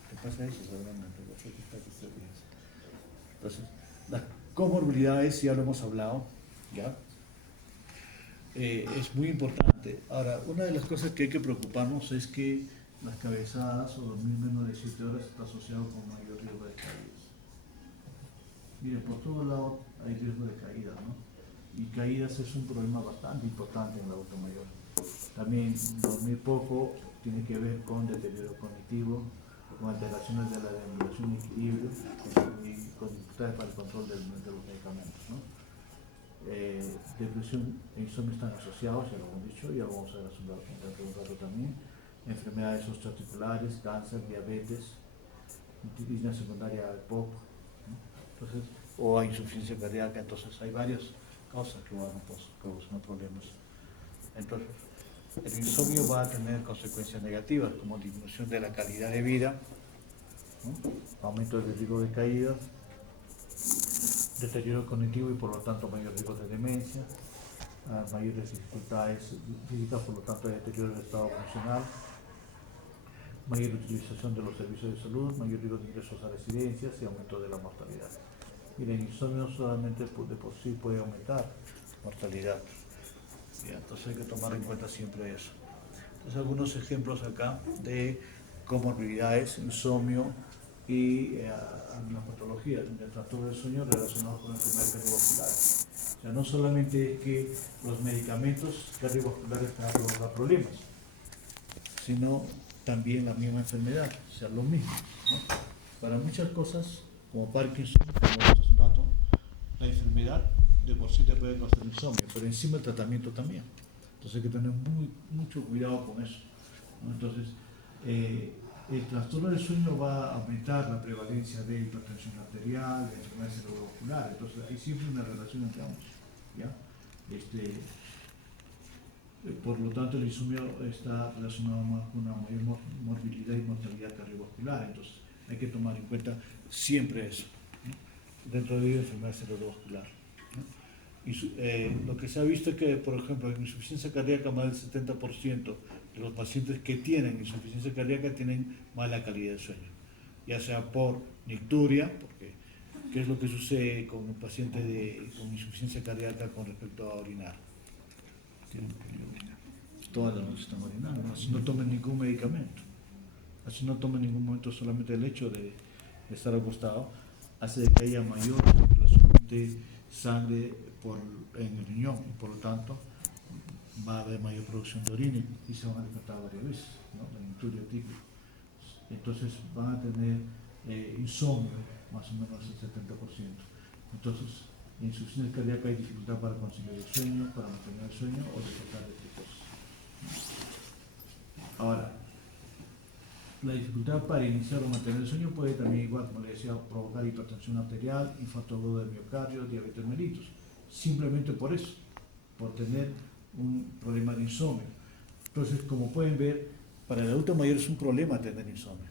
¿Qué pasa eso? Seguramente. Entonces, las comorbilidades ya lo hemos hablado, ¿ya? Es muy importante. Ahora, una de las cosas que hay que preocuparnos es que las cabezadas o dormir menos de 7 horas está asociado con mayor riesgo de caídas. Miren, por todos lados hay riesgo de caídas, ¿no? Y caídas es un problema bastante importante en el adulto mayor. También dormir poco tiene que ver con deterioro cognitivo, con alteraciones de la denominación y equilibrio y con dificultades para el control de los medicamentos, ¿no? Depresión e insomnio están asociados, ya lo hemos dicho, ya lo vamos a ver dentro de un rato también. Enfermedades osteoarticulares, cáncer, diabetes, disnea secundaria al POC, ¿no? Entonces, o a insuficiencia cardíaca. Entonces hay varias causas que van a causar problemas. Entonces, el insomnio va a tener consecuencias negativas como disminución de la calidad de vida, ¿no? Aumento del riesgo de caída, deterioro cognitivo y por lo tanto mayor riesgo de demencia, mayores dificultades físicas, por lo tanto deterioro del estado funcional, mayor utilización de los servicios de salud, mayor riesgo de ingresos a residencias y aumento de la mortalidad. Miren, el insomnio solamente de por sí puede aumentar mortalidad. ¿Ya? Entonces hay que tomar en cuenta siempre eso. Entonces algunos ejemplos acá de comorbilidades, insomnio y algunas patologías de trastorno del sueño relacionados con enfermedades cardiovasculares. O sea, no solamente es que los medicamentos cardiovasculares te van a provocar problemas, sino también la misma enfermedad, o sea, lo mismo, ¿no? Para muchas cosas, como Parkinson, como hace un rato, la enfermedad de por sí te puede causar insomnio, pero encima el tratamiento también. Entonces hay que tener mucho cuidado con eso, ¿no? Entonces, el trastorno del sueño va a aumentar la prevalencia de hipertensión arterial, de enfermedad cerebrovascular, entonces hay siempre una relación entre ambos, ¿ya? Por lo tanto, el insomnio está relacionado más con una mayor morbilidad y mortalidad cardiovascular, entonces hay que tomar en cuenta siempre eso, ¿no? Dentro de ello, enfermedad cerebrovascular, ¿no? Lo que se ha visto es que, por ejemplo, en insuficiencia cardíaca, más del 70% de los pacientes que tienen insuficiencia cardíaca tienen mala calidad de sueño, ya sea por nicturia, porque ¿qué es lo que sucede con un paciente con insuficiencia cardíaca con respecto a orinar? Toda la noche están orinando, ¿no? Así no tomen ningún medicamento, así no tomen ningún momento, solamente el hecho de estar acostado hace de que haya mayor circulación de sangre en el riñón y por lo tanto va a haber mayor producción de orina y se van a despertar varias veces, ¿no? La nicturia típica. Entonces van a tener insomnio, más o menos el 70%. Entonces, en insuficiencia cardíaca hay dificultad para conseguir el sueño, para mantener el sueño o despertar de cosas. Ahora, la dificultad para iniciar o mantener el sueño puede también, igual como le decía, provocar hipertensión arterial, infarto agudo del miocardio, diabetes mellitus. Simplemente por eso, por tener un problema de insomnio. Entonces, como pueden ver, para el adulto mayor es un problema tener insomnio,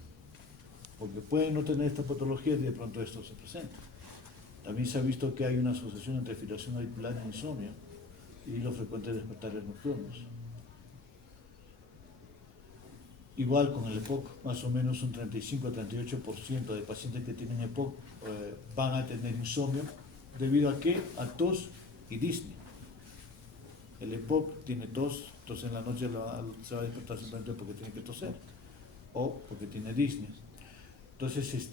porque pueden no tener esta patología y de pronto esto se presenta. También se ha visto que hay una asociación entre fibrilación auricular e insomnio y los frecuentes despertares nocturnos. Igual con el EPOC, más o menos un 35 a 38% de pacientes que tienen EPOC van a tener insomnio debido a ¿qué? A tos y disnea. El EPOC tiene tos, entonces en la noche se va a despertar simplemente porque tiene que toser o porque tiene disnea. Entonces,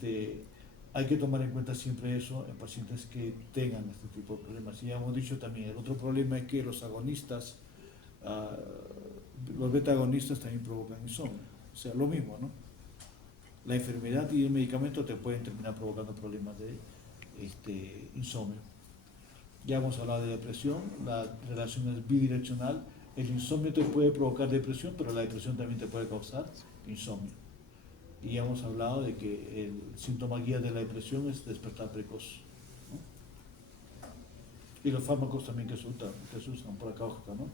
hay que tomar en cuenta siempre eso en pacientes que tengan este tipo de problemas. Y ya hemos dicho también, el otro problema es que los agonistas, los beta-agonistas también provocan insomnio. O sea, lo mismo, ¿no? La enfermedad y el medicamento te pueden terminar provocando problemas de insomnio. Ya hemos hablado de depresión, la relación es bidireccional. El insomnio te puede provocar depresión, pero la depresión también te puede causar insomnio. Y ya hemos hablado de que el síntoma guía de la depresión es despertar precoz, ¿no? Y los fármacos también que se usan por acá, ¿no?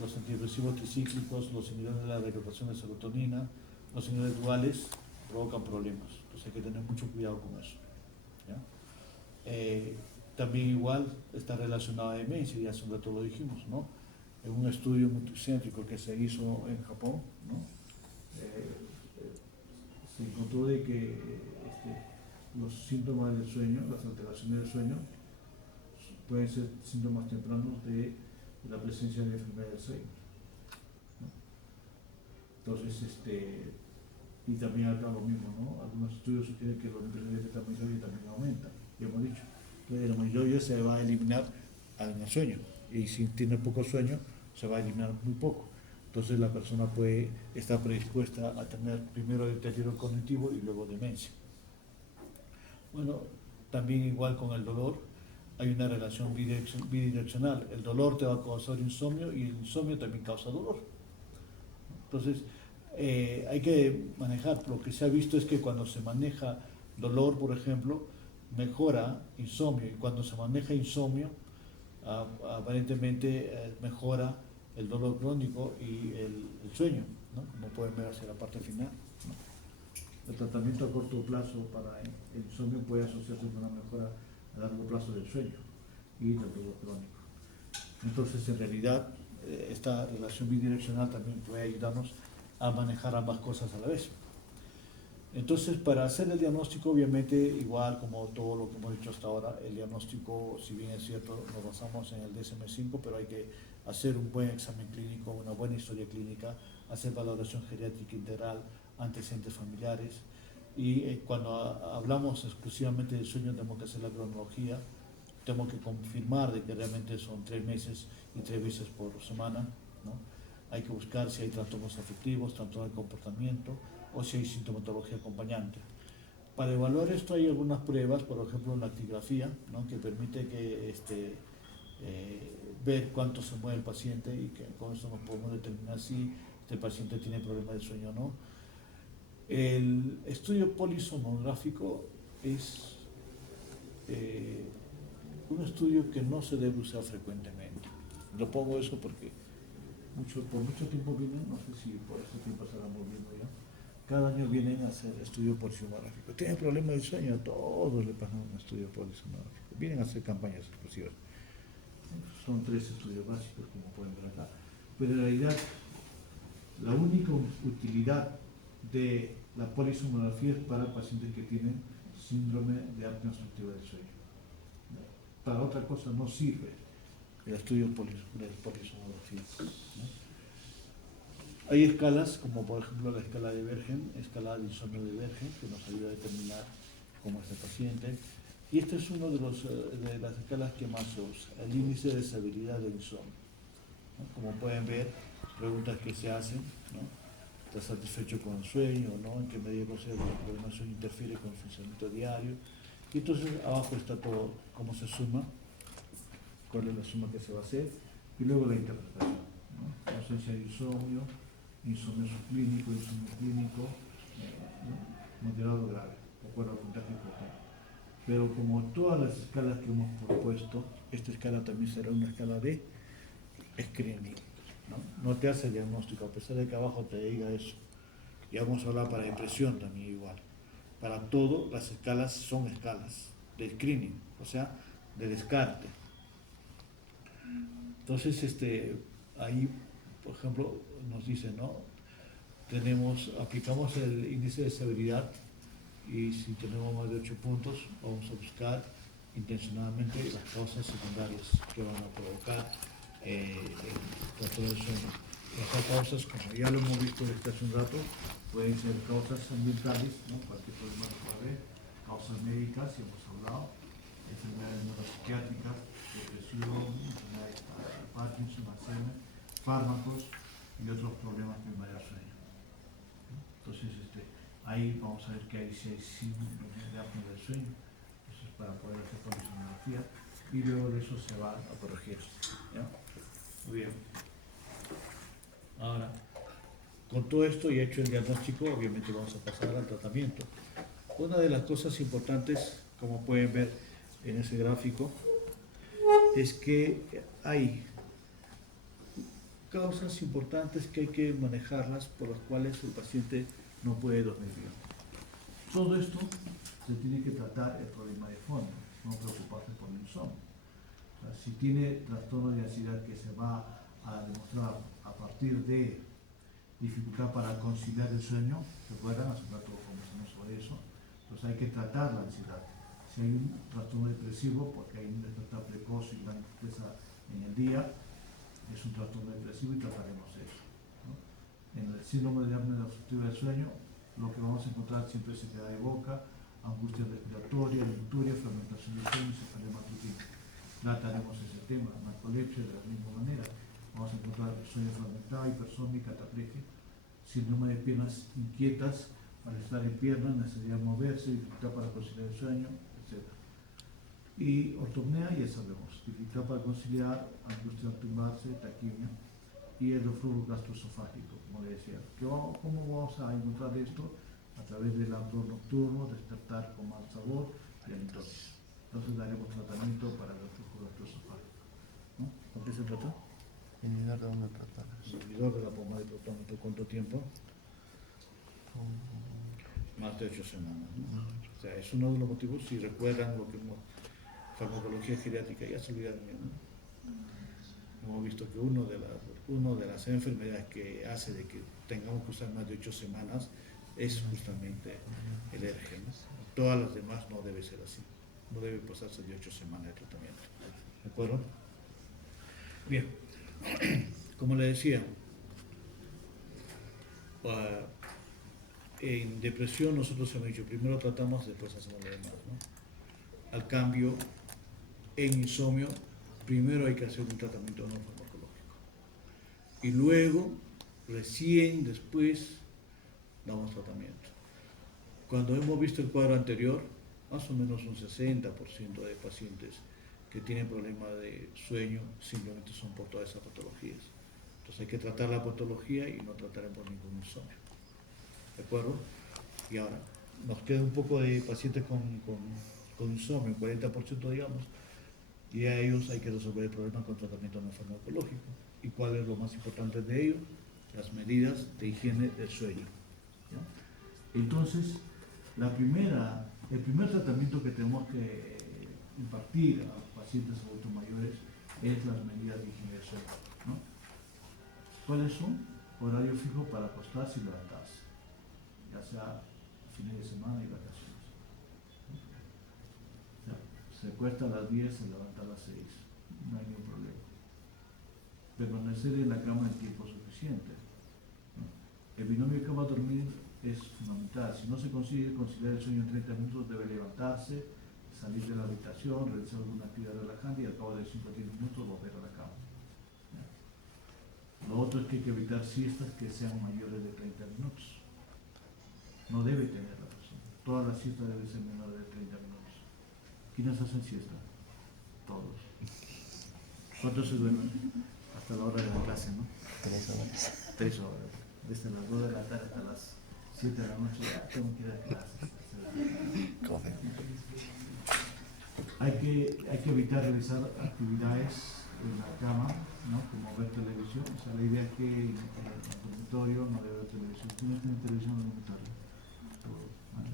Los antidepresivos tricíclicos, los inhibidores de la reclutación de serotonina, los inhibidores duales provocan problemas. Entonces hay que tener mucho cuidado con eso, ¿ya? También igual está relacionado a demencia, ya hace un rato lo dijimos, ¿no? En un estudio multicéntrico que se hizo en Japón, ¿no? Se encontró de que los síntomas del sueño, las alteraciones del sueño, pueden ser síntomas tempranos de la presencia de enfermedad del sueño, ¿no? Entonces, y también acá lo mismo, ¿no? Algunos estudios sugieren que los niveles de beta-amiloide también aumentan, ya hemos dicho, que el amiloide se va a eliminar en el sueño, y si tiene poco sueño, se va a eliminar muy poco. Entonces la persona puede estar predispuesta a tener primero deterioro cognitivo y luego demencia. Bueno, también igual con el dolor, hay una relación bidireccional. El dolor te va a causar insomnio y el insomnio también causa dolor. Entonces, hay que manejar. Lo que se ha visto es que cuando se maneja dolor, por ejemplo, mejora insomnio, y cuando se maneja insomnio, aparentemente mejora el dolor crónico y el sueño, ¿no? Como pueden ver hacia la parte final, ¿no? El tratamiento a corto plazo para el insomnio puede asociarse con una mejora a largo plazo del sueño y del dolor crónico. Entonces, en realidad, esta relación bidireccional también puede ayudarnos a manejar ambas cosas a la vez. Entonces, para hacer el diagnóstico, obviamente, igual como todo lo que hemos dicho hasta ahora, el diagnóstico, si bien es cierto, nos basamos en el DSM-5, pero hay que hacer un buen examen clínico, una buena historia clínica, hacer valoración geriátrica integral, antecedentes familiares, y cuando hablamos exclusivamente del sueño tenemos que hacer la cronología, tenemos que confirmar de que realmente son 3 meses y 3 veces por semana, ¿no? hay que buscar si hay trastornos afectivos, trastornos de comportamiento o si hay sintomatología acompañante. Para evaluar esto hay algunas pruebas, por ejemplo la actigrafía, ¿no? Que permite que, ver cuánto se mueve el paciente y que con eso nos podemos determinar si este paciente tiene problemas de sueño o no. El estudio polisomnográfico es un estudio que no se debe usar frecuentemente. Lo pongo eso porque por mucho tiempo vienen, no sé si por este tiempo estarán volviendo ya, cada año vienen a hacer estudio polisomnográfico. Tienen problemas de sueño, a todos le pasan un estudio polisomnográfico. Vienen a hacer campañas exclusivas. Son 3 estudios básicos, como pueden ver acá. Pero en realidad, la única utilidad de la polisomnografía es para pacientes que tienen síndrome de apnea obstructiva del sueño. Para otra cosa no sirve el estudio de polisomnografía, ¿no? Hay escalas, como por ejemplo la escala de Bergen, escala de insomnio de Bergen, que nos ayuda a determinar cómo es el paciente. Y este es uno de las escalas que más se usa, el índice de severidad del insomnio, ¿no? Como pueden ver, preguntas que se hacen, ¿no? ¿Estás satisfecho con el sueño o no? ¿En qué medida considera que el problema del sueño interfiere con el funcionamiento diario? Y entonces abajo está todo, cómo se suma, cuál es la suma que se va a hacer, y luego la interpretación, ¿no? Ausencia de insomnio, insomnio subclínico, insomnio clínico, ¿no? Moderado grave, de acuerdo al puntaje importante. Pero como todas las escalas que hemos propuesto, esta escala también será una escala de screening, ¿no? No te hace diagnóstico, a pesar de que abajo te diga eso. Y vamos a hablar para depresión también igual. Para todo, las escalas son escalas de screening, o sea, de descarte. Entonces, ahí, por ejemplo, nos dice, ¿no? Aplicamos el índice de severidad y si tenemos más de 8 puntos, vamos a buscar intencionadamente las causas secundarias que van a provocar el trastorno del sueño. Estas causas, como ya lo hemos visto desde hace un rato, pueden ser causas ambientales, ¿no? Cualquier problema que pueda haber, causas médicas, si hemos hablado, enfermedades neuropsiquiátricas, depresión, enfermedades de Parkinson, Alzheimer, fármacos y otros problemas que invaden el sueño. Entonces, ahí vamos a ver que si hay síndrome de apnea del sueño, eso es para poder hacer polisomnografía, y luego de eso se va a corregir, ¿ya? Muy bien. Ahora, con todo esto y hecho el diagnóstico, obviamente vamos a pasar al tratamiento. Una de las cosas importantes, como pueden ver en ese gráfico, es que hay causas importantes que hay que manejarlas por las cuales el paciente no puede dormir bien. Todo esto se tiene que tratar el problema de fondo, no preocuparse por el insomnio. O sea, si tiene trastorno de ansiedad que se va a demostrar a partir de dificultad para conciliar el sueño, recuerdan, hace un rato conversamos sobre eso, entonces hay que tratar la ansiedad. Si hay un trastorno depresivo, porque hay un despertar precoz y gran tristeza en el día, es un trastorno depresivo y trataremos eso, ¿no? En el síndrome de apnea obstructiva del sueño, lo que vamos a encontrar siempre es sequedad de boca, angustia respiratoria, lenturia, fragmentación del sueño y cefalea matutina. Trataremos ese tema, narcolepsia de la misma manera. Vamos a encontrar sueño fragmentado, hipersomnia, cataplegia, síndrome de piernas inquietas, malestar en piernas, necesidad de moverse, dificultad para conciliar el sueño, etc. Y ortopnea, ya sabemos, dificultad para conciliar, angustia al tumbarse, taquimia y el reflujo gastroesofágico, como le decía. ¿Cómo vamos a encontrar esto? A través del ardor nocturno, despertar con mal sabor y halitosis. Entonces daremos tratamiento para el reflujo gastroesofágico, ¿no? ¿Con qué se trata? Inhibidor de bomba de protones. Inhibidor de la bomba de protones. ¿Por cuánto tiempo? Más de 8 semanas, ¿no? O sea, es uno de los motivos, si recuerdan lo que hemos, farmacología geriátrica, ya se olvidaron, ¿no? Hemos visto que una de las enfermedades que hace de que tengamos que usar más de 8 semanas es justamente el ERG, ¿no? Todas las demás no debe ser así, no debe pasarse de 8 semanas de tratamiento, ¿de acuerdo? Bien, como le decía, en depresión nosotros hemos dicho, primero tratamos, después hacemos lo demás, ¿no? Al cambio, en insomnio, primero hay que hacer un tratamiento no farmacológico. y luego, recién después, damos tratamiento. Cuando hemos visto el cuadro anterior, más o menos un 60% de pacientes que tienen problemas de sueño simplemente son por todas esas patologías. Entonces hay que tratar la patología y no trataremos ningún insomnio. ¿De acuerdo? Y ahora, nos queda un poco de pacientes con insomnio, 40% digamos, y a ellos hay que resolver el problema con tratamiento no farmacológico. ¿Y cuál es lo más importante de ello? Las medidas de higiene del sueño. ¿Ya? Entonces, el primer tratamiento que tenemos que impartir a los pacientes adultos mayores es las medidas de higiene del sueño, ¿no? ¿Cuáles son? Horario fijo para acostarse y levantarse, ya sea fines de semana y vacaciones. O sea, se acuesta a las 10, se levanta a las 6, no hay ningún problema. Permanecer en la cama el tiempo suficiente, ¿no? El binomio cama-dormir es fundamental. Si no se consigue conciliar el sueño en 30 minutos, debe levantarse, salir de la habitación, realizar alguna actividad relajante y al cabo de 5 o 10 minutos volver a la cama. ¿Ya? Lo otro es que hay que evitar siestas que sean mayores de 30 minutos. No debe tener la persona. Todas las siestas deben ser menores de 30 minutos. ¿Quiénes hacen siesta? Todos. ¿Cuántos se duermen? Hasta la hora de la clase, ¿no? 3 horas. 3 horas. Desde las 2 de la tarde hasta las 7 de la noche, ya tengo que ir a clase. Come. Hay que evitar realizar actividades en la cama, ¿no? Como ver televisión. O sea, la idea es que en el dormitorio no debe haber televisión. ¿Quién tiene televisión en el dormitorio? Todos. ¿Vale?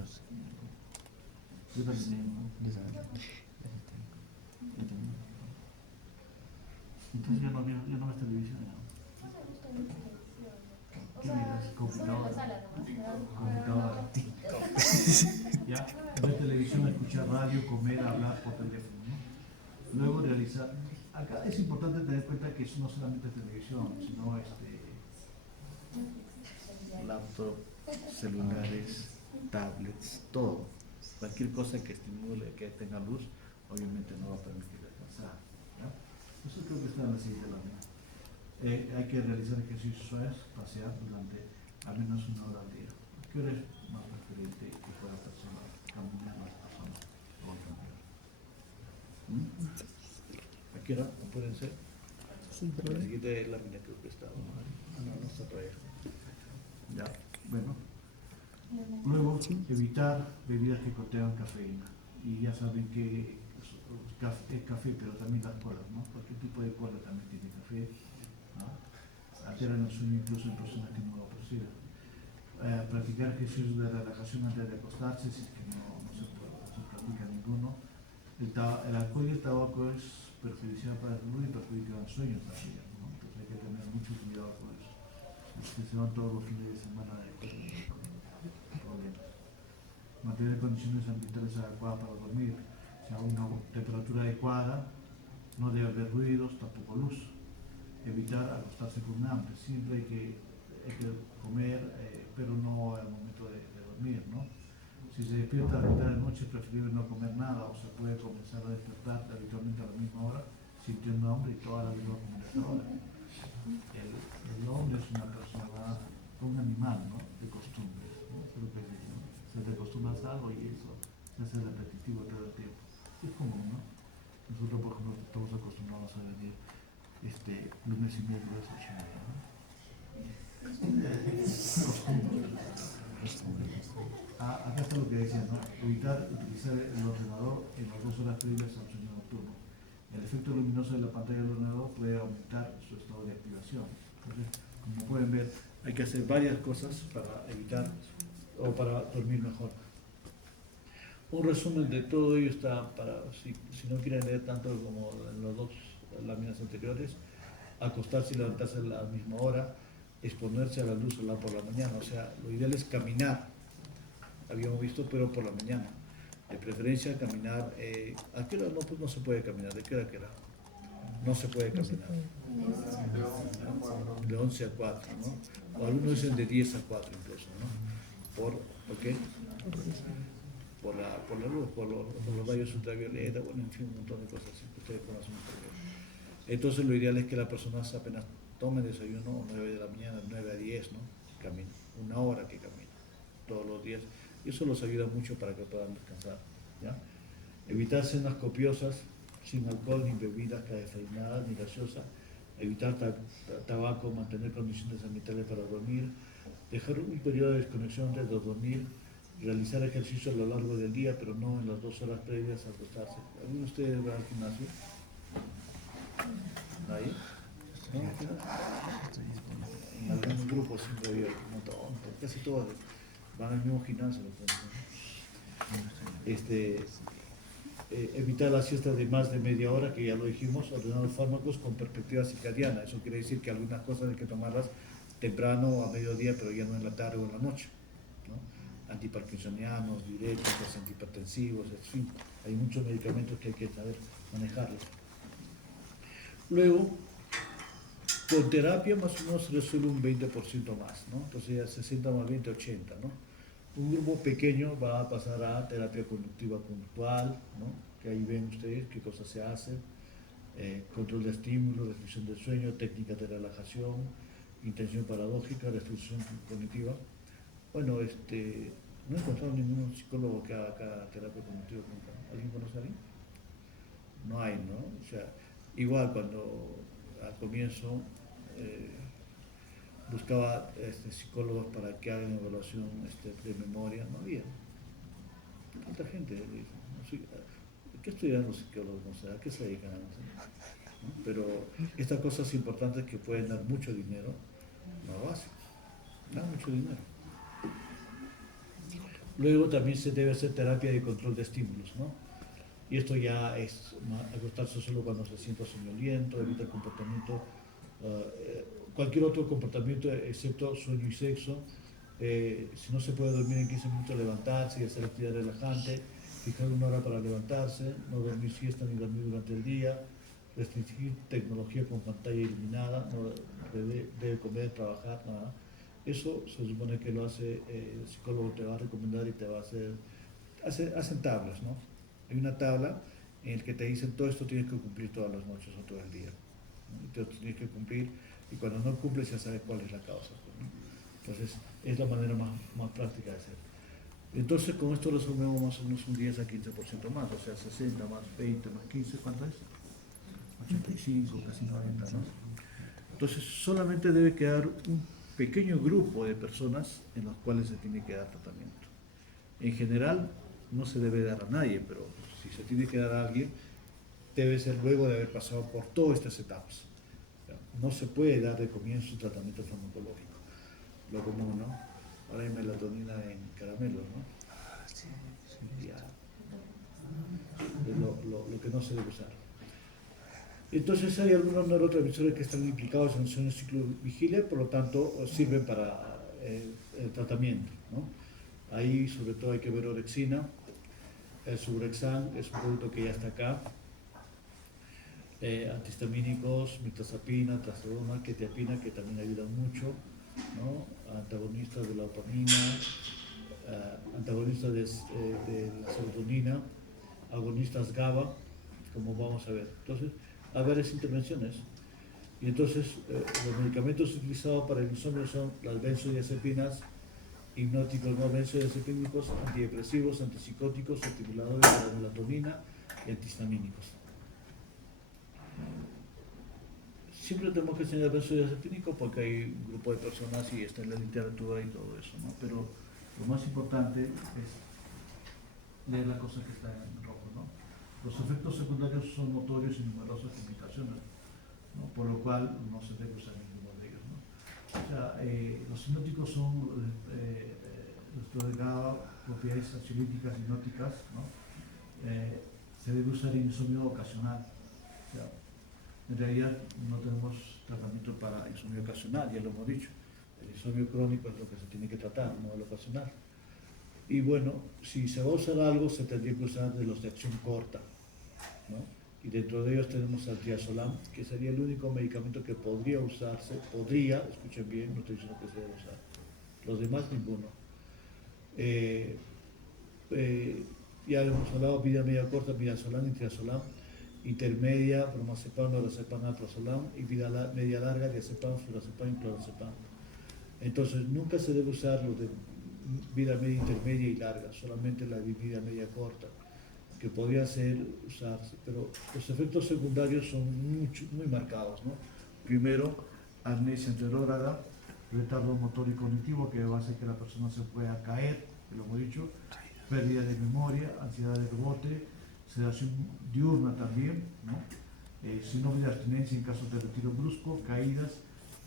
Yo también tengo. Yo también. Yo también. Entonces ya no ves televisión, ¿no? ¿Qué miras? Computadora. Computadora. ¿Ya? Ver televisión, escuchar radio, comer, hablar por teléfono, ¿no? Luego realizar. Acá es importante tener en cuenta que eso no solamente es televisión, sino laptop, celulares, tablets, todo. Cualquier cosa que estimule, que tenga luz, obviamente no va a permitir descansar. ¿Ya? Eso creo que está en la siguiente lámina. Hay que realizar ejercicios suaves, pasear durante al menos 1 hora al día. ¿Qué hora es más preferente que pueda persona caminar las personas o caminar? ¿A qué hora pueden ser? La siguiente lámina creo que está. No está todavía. Ya, bueno. Luego, evitar bebidas que contengan cafeína. Y ya saben que es café, pero también las colas, ¿no? Cualquier tipo de cola también tiene café, ¿no? Alteran el sueño incluso en personas que no lo perciben. Practicar ejercicios de relajación antes de acostarse, si es que no se practica ninguno. El alcohol y el tabaco es perjudicial para el salud y perjudica el sueño también, ¿no? Entonces hay que tener mucho cuidado con eso. Es que se van todos los fines de semana de problemas. Mantener condiciones ambientales adecuadas para dormir, o sea, una temperatura adecuada, no debe haber ruidos, tampoco luz. Evitar acostarse con hambre, siempre hay que comer, pero no al momento de dormir, ¿no? Si se despierta a mitad de la noche es preferible no comer nada o se puede comenzar a despertar habitualmente a la misma hora sintiendo hambre y toda la vida va a comer a esa hora. El hombre es una persona, un animal, ¿no? De costumbres, ¿no? Eso es lo que dice, ¿no? Se te acostumbras a algo y eso se hace repetitivo todo el tiempo. Es común, ¿no? Nosotros, por ejemplo, estamos acostumbrados a venir lunes y miércoles 8:30, ¿no? Acá está lo que decía, ¿no? Evitar utilizar el ordenador en las 2 horas previas al sueño nocturno. El efecto luminoso de la pantalla del ordenador puede aumentar su estado de activación. Entonces, como pueden ver, hay que hacer varias cosas para evitar o para dormir mejor. Un resumen de todo ello está para, si no quieren leer tanto como en las 2 láminas anteriores, acostarse y levantarse a la misma hora, exponerse a la luz solar por la mañana, o sea, lo ideal es caminar, habíamos visto, pero por la mañana, de preferencia caminar, ¿a qué hora no se puede caminar? ¿De qué hora a qué hora? No se puede caminar, de 11 a 4, ¿no? O algunos dicen de 10 a 4 incluso, ¿no? ¿Por qué? Por la luz, por los rayos ultravioleta, bueno, en fin, un montón de cosas que ustedes conocen muy bien. Entonces lo ideal es que las personas apenas Tome desayuno 9 de la mañana, 9 a 10, ¿no? Camino, 1 hora que camino todos los días. Y eso los ayuda mucho para que puedan descansar, ¿ya? Evitar cenas copiosas, sin alcohol, ni bebidas cafeinadas, ni gaseosas. Evitar tabaco, mantener condiciones ambientales para dormir. Dejar un periodo de desconexión antes de dormir. Realizar ejercicio a lo largo del día, pero no en las 2 horas previas a acostarse. ¿Alguno de ustedes va al gimnasio? ¿Nadie? ¿No? En algunos grupos siempre había un montón, casi todos van al mismo gimnasio. Evitar las siestas de más de media hora, que ya lo dijimos, ordenar los fármacos con perspectiva circadiana. Eso quiere decir que algunas cosas hay que tomarlas temprano o a mediodía, pero ya no en la tarde o en la noche, ¿no? Antiparkinsonianos, diuréticos, antihipertensivos, en fin, hay muchos medicamentos que hay que saber manejarlos. Luego, con terapia más o menos se resuelve un 20% más, ¿no? Entonces ya 60 más 20, 80, ¿no? Un grupo pequeño va a pasar a terapia conductiva puntual, ¿no? Que ahí ven ustedes qué cosas se hacen, control de estímulo, restricción del sueño, técnicas de relajación, intención paradójica, restricción cognitiva. Bueno, no he encontrado ningún psicólogo que haga terapia cognitiva nunca. ¿Alguien conoce a alguien? No hay, ¿no? O sea, igual cuando al comienzo buscaba psicólogos para que hagan evaluación de memoria, no había. Tanta gente dice, no sé, ¿qué estudian los psicólogos? No sé, ¿a qué se dedican? No sé, ¿no? Pero estas cosas importantes que pueden dar mucho dinero, no lo hacen, dan mucho dinero. Luego también se debe hacer terapia de control de estímulos, ¿no? Y esto ya es acostarse solo cuando se sienta soñoliento, evita el comportamiento, cualquier otro comportamiento excepto sueño y sexo. Si no se puede dormir en 15 minutos, levantarse y hacer actividad relajante, fijar 1 hora para levantarse, no dormir siesta ni dormir durante el día, restringir tecnología con pantalla iluminada, no debe comer, trabajar, nada. Eso se supone que lo hace el psicólogo, te va a recomendar y te va a hacen tablas, ¿no? Hay una tabla en la que te dicen todo esto tienes que cumplir todas las noches o todo el día, ¿no? Y todo esto tienes que cumplir, y cuando no cumples ya sabes cuál es la causa, ¿no? Entonces es la manera más práctica de hacer. Entonces con esto resolvemos más o menos un 10 a 15% más, o sea 60 más 20 más 15, ¿cuánto es? 85, casi 90, ¿no? Entonces solamente debe quedar un pequeño grupo de personas en los cuales se tiene que dar tratamiento. En general no se debe dar a nadie, pero si se tiene que dar a alguien, debe ser luego de haber pasado por todas estas etapas. No se puede dar de comienzo un tratamiento farmacológico, lo común, ¿no? Ahora hay melatonina en caramelos, ¿no? Ya. Es lo que no se debe usar. Entonces hay algunos neurotransmisores que están implicados en el sueño ciclo vigilia, por lo tanto sirven para el tratamiento, ¿no? Ahí sobre todo hay que ver orexina, el Subrexan es un producto que ya está acá, antihistamínicos, mirtazapina, trazodona, quetiapina, que también ayudan mucho, ¿no? Antagonistas de la dopamina, antagonistas de la serotonina, agonistas GABA, como vamos a ver. Entonces, hay varias intervenciones. Y entonces, los medicamentos utilizados para el insomnio son las benzodiazepinas, hipnóticos no benzodiazepínicos, antidepresivos, antipsicóticos, estimuladores de la melatonina y antihistamínicos. Siempre tenemos que enseñar benzodiazepínicos porque hay un grupo de personas y está en la literatura y todo eso, ¿no? Pero lo más importante es leer la cosa que está en rojo, ¿no? Los efectos secundarios son notorios y numerosas complicaciones, ¿no? Por lo cual no se debe usar ninguno de ellos, ¿no? O sea, los hipnóticos son los de GABA, propiedades ansiolíticas hipnóticas, ¿no? Se debe usar en insomnio ocasional. O sea, en realidad no tenemos tratamiento para insomnio ocasional, ya lo hemos dicho. El insomnio crónico es lo que se tiene que tratar, no el ocasional. Y bueno, si se va a usar algo, se tendría que usar de los de acción corta, ¿no? Y dentro de ellos tenemos al triazolam, que sería el único medicamento que podría usarse, escuchen bien, no estoy diciendo que se debe usar, los demás ninguno. Ya hemos hablado vida media corta, midazolam y triazolam. intermedia, bromazepam, lorazepam, alprazolam, y media larga, diazepam, flurazepam y clorazepam. Entonces, nunca se debe usar los de vida media, intermedia y larga, solamente la de vida media corta, que podría ser usarse, pero los efectos secundarios son muy marcados, ¿no? Primero, amnesia anterógrada, retardo motor y cognitivo, que va a hacer que la persona se pueda caer, lo hemos dicho, pérdida de memoria, ansiedad de rebote, sedación diurna también, ¿no? Síndrome de abstinencia en casos de retiro brusco, caídas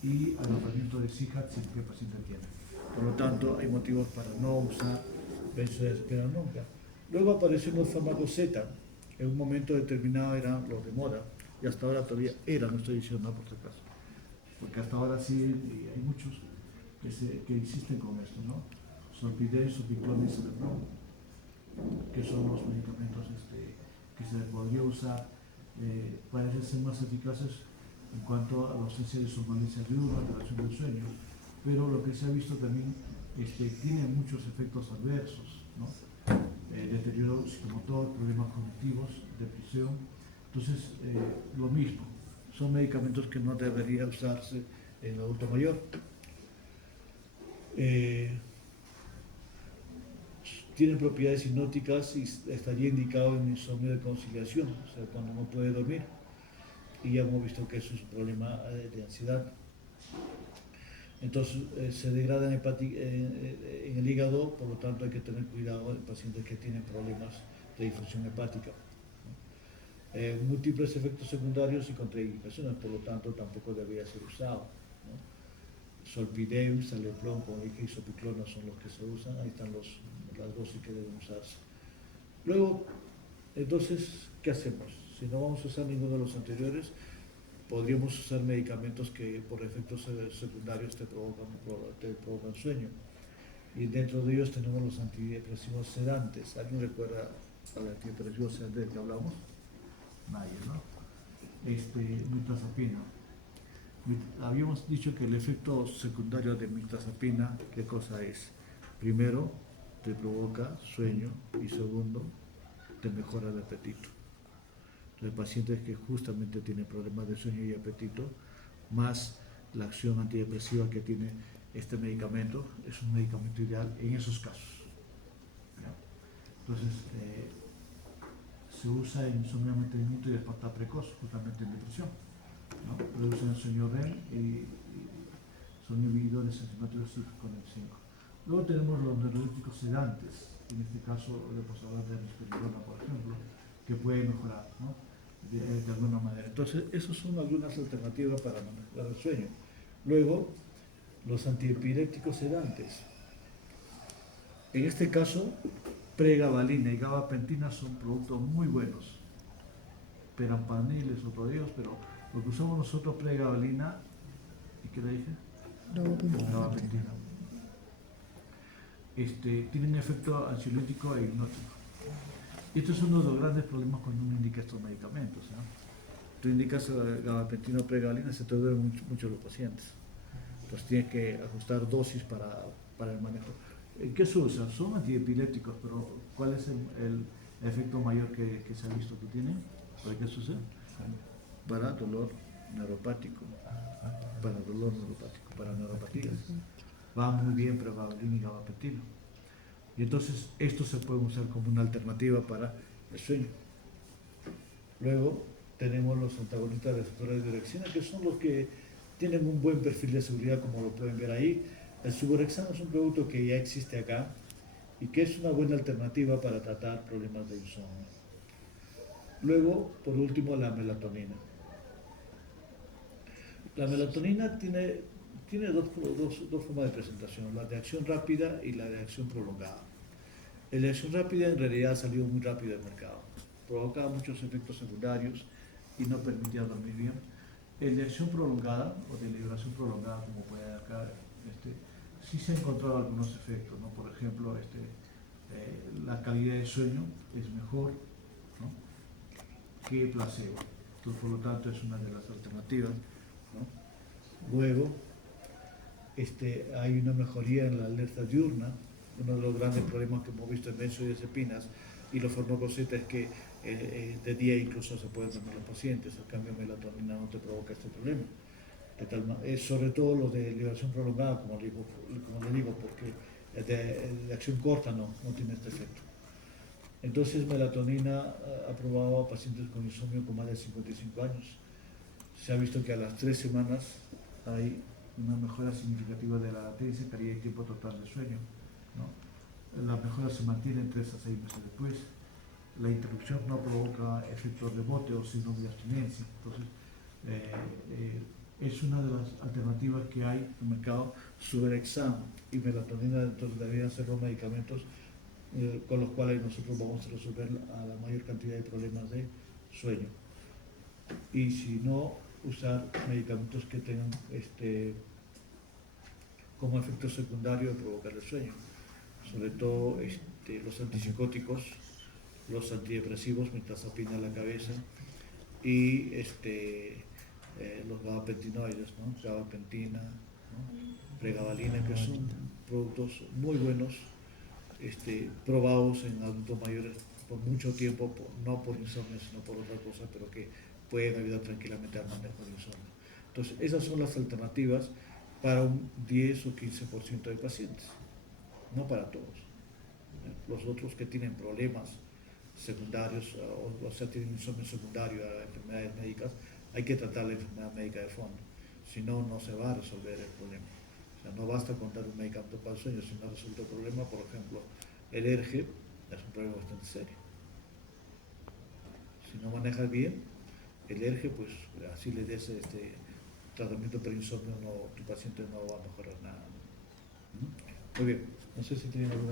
y agravamiento de SIHAT si el paciente tiene. Por lo tanto, hay motivos para no usar benzodiazepina nunca. Luego apareció los fármacos Z, en un momento determinado eran los de moda, y hasta ahora todavía eran, no estoy diciendo nada por si acaso, porque hasta ahora sí hay muchos que insisten con esto, ¿no? Solpidem, Sopiclon y Cerebron, que son los medicamentos que se podría usar, parecen ser más eficaces en cuanto a la ausencia de somnolencia diurna, alteración del sueño, pero lo que se ha visto también tiene muchos efectos adversos, ¿no? Deterioro psicomotor, problemas cognitivos, depresión. Entonces, lo mismo, son medicamentos que no deberían usarse en el adulto mayor. Tienen propiedades hipnóticas y estaría indicado en insomnio de conciliación, o sea, cuando no puede dormir. Y ya hemos visto que eso es un problema de ansiedad. Entonces se degradan en el hígado, por lo tanto hay que tener cuidado en pacientes que tienen problemas de disfunción hepática. Múltiples efectos secundarios y contraindicaciones, por lo tanto tampoco debería ser usado, ¿no? Solpidem, Saleplon, como dije, y Sopiclona son los que se usan, ahí están las dosis que deben usarse. Luego, entonces, ¿qué hacemos? Si no vamos a usar ninguno de los anteriores, podríamos usar medicamentos que por efectos secundarios te provocan sueño. Y dentro de ellos tenemos los antidepresivos sedantes. ¿Alguien recuerda al antidepresivo sedante del que hablamos? Nadie, ¿no? Mirtazapina. Habíamos dicho que el efecto secundario de mirtazapina, ¿qué cosa es? Primero, te provoca sueño y segundo, te mejora el apetito. Entonces, pacientes que justamente tienen problemas de sueño y apetito, más la acción antidepresiva que tiene este medicamento, es un medicamento ideal en esos casos. ¿Ya? Entonces, se usa en insomnio, mantenimiento y despertar precoz, justamente en depresión, ¿no? Reducen el sueño REM y son inhibidores enzimáticos con el 5. Luego tenemos los neurolépticos sedantes, en este caso le podemos hablar de risperidona, por ejemplo, que puede mejorar, ¿no? de alguna manera. Entonces, esas son algunas alternativas para mejorar el sueño. Luego, los antiepilépticos sedantes. En este caso, pregabalina y gabapentina son productos muy buenos. Perampaniles, otro de ellos, pero lo que usamos nosotros, pregabalina, ¿y qué le dije? Gabapentina. Tienen efecto ansiolítico e hipnótico. Y esto es uno de los grandes problemas cuando uno indica estos medicamentos, ¿no? Tú indicas gabapentina o pregabalina, se te duelen mucho los pacientes. Entonces tienes que ajustar dosis para el manejo. ¿Qué se usa? Son antiepilépticos, pero ¿cuál es el efecto mayor que se ha visto que tienen? ¿Para qué se usa? Para dolor neuropático. Para neuropatías. Va muy bien pregabalina y gabapentina. Y entonces estos se pueden usar como una alternativa para el sueño. Luego tenemos los antagonistas receptores de orexina, que son los que tienen un buen perfil de seguridad, como lo pueden ver ahí. El suvorexano es un producto que ya existe acá y que es una buena alternativa para tratar problemas de insomnio. Luego, por último, la melatonina. La melatonina tiene dos formas de presentación, la de acción rápida y la de acción prolongada. El de acción rápida en realidad salió muy rápido del mercado, provocaba muchos efectos secundarios y no permitía dormir bien. El de acción prolongada o de liberación prolongada, como puede ver acá, sí se han encontrado algunos efectos, ¿no? Por ejemplo, la calidad de sueño es mejor, ¿no?, que placebo. Entonces, por lo tanto, es una de las alternativas, ¿no? Luego, hay una mejoría en la alerta diurna. Uno de los grandes problemas que hemos visto en benzodiazepinas y los fármacos Z es que de día incluso se pueden dormir los pacientes, el cambio de melatonina no te provoca este problema. Sobre todo los de liberación prolongada, como le digo, porque de acción corta no tiene este efecto. Entonces, melatonina aprobada a pacientes con insomnio con más de 55 años. Se ha visto que a las 3 semanas hay una mejora significativa de la latencia, calidad y tiempo total de sueño, ¿no? La mejora se mantiene 3 a 6 meses después. La interrupción no provoca efecto rebote o síndrome de abstinencia. Entonces, es una de las alternativas que hay en el mercado. Suvorexan y melatonina, entonces deberían ser los medicamentos con los cuales nosotros vamos a resolver a la mayor cantidad de problemas de sueño. Y si no, usar medicamentos que tengan como efecto secundario provocar el sueño, sobre todo los antipsicóticos, los antidepresivos, mirtazapina a la cabeza, y los gabapentinoides, ¿no? Gabapentina, ¿no? Pregabalina, que son productos muy buenos, probados en adultos mayores por mucho tiempo, no por insomnio, sino por otra cosa, pero que pueden ayudar tranquilamente al manejo del insomnio. Entonces, esas son las alternativas para un 10 o 15% de pacientes, no para todos. Los otros que tienen problemas secundarios, o sea, tienen insomnio secundario a enfermedades médicas, hay que tratar la enfermedad médica de fondo, si no, no se va a resolver el problema. O sea, no basta con dar un medicamento para el sueño, si no resuelve el problema. Por ejemplo, el ERGE es un problema bastante serio. Si no manejas bien el ERGE, pues así le des tratamiento para insomnio, tu paciente no va a mejorar nada. Muy bien, no sé si tienen alguna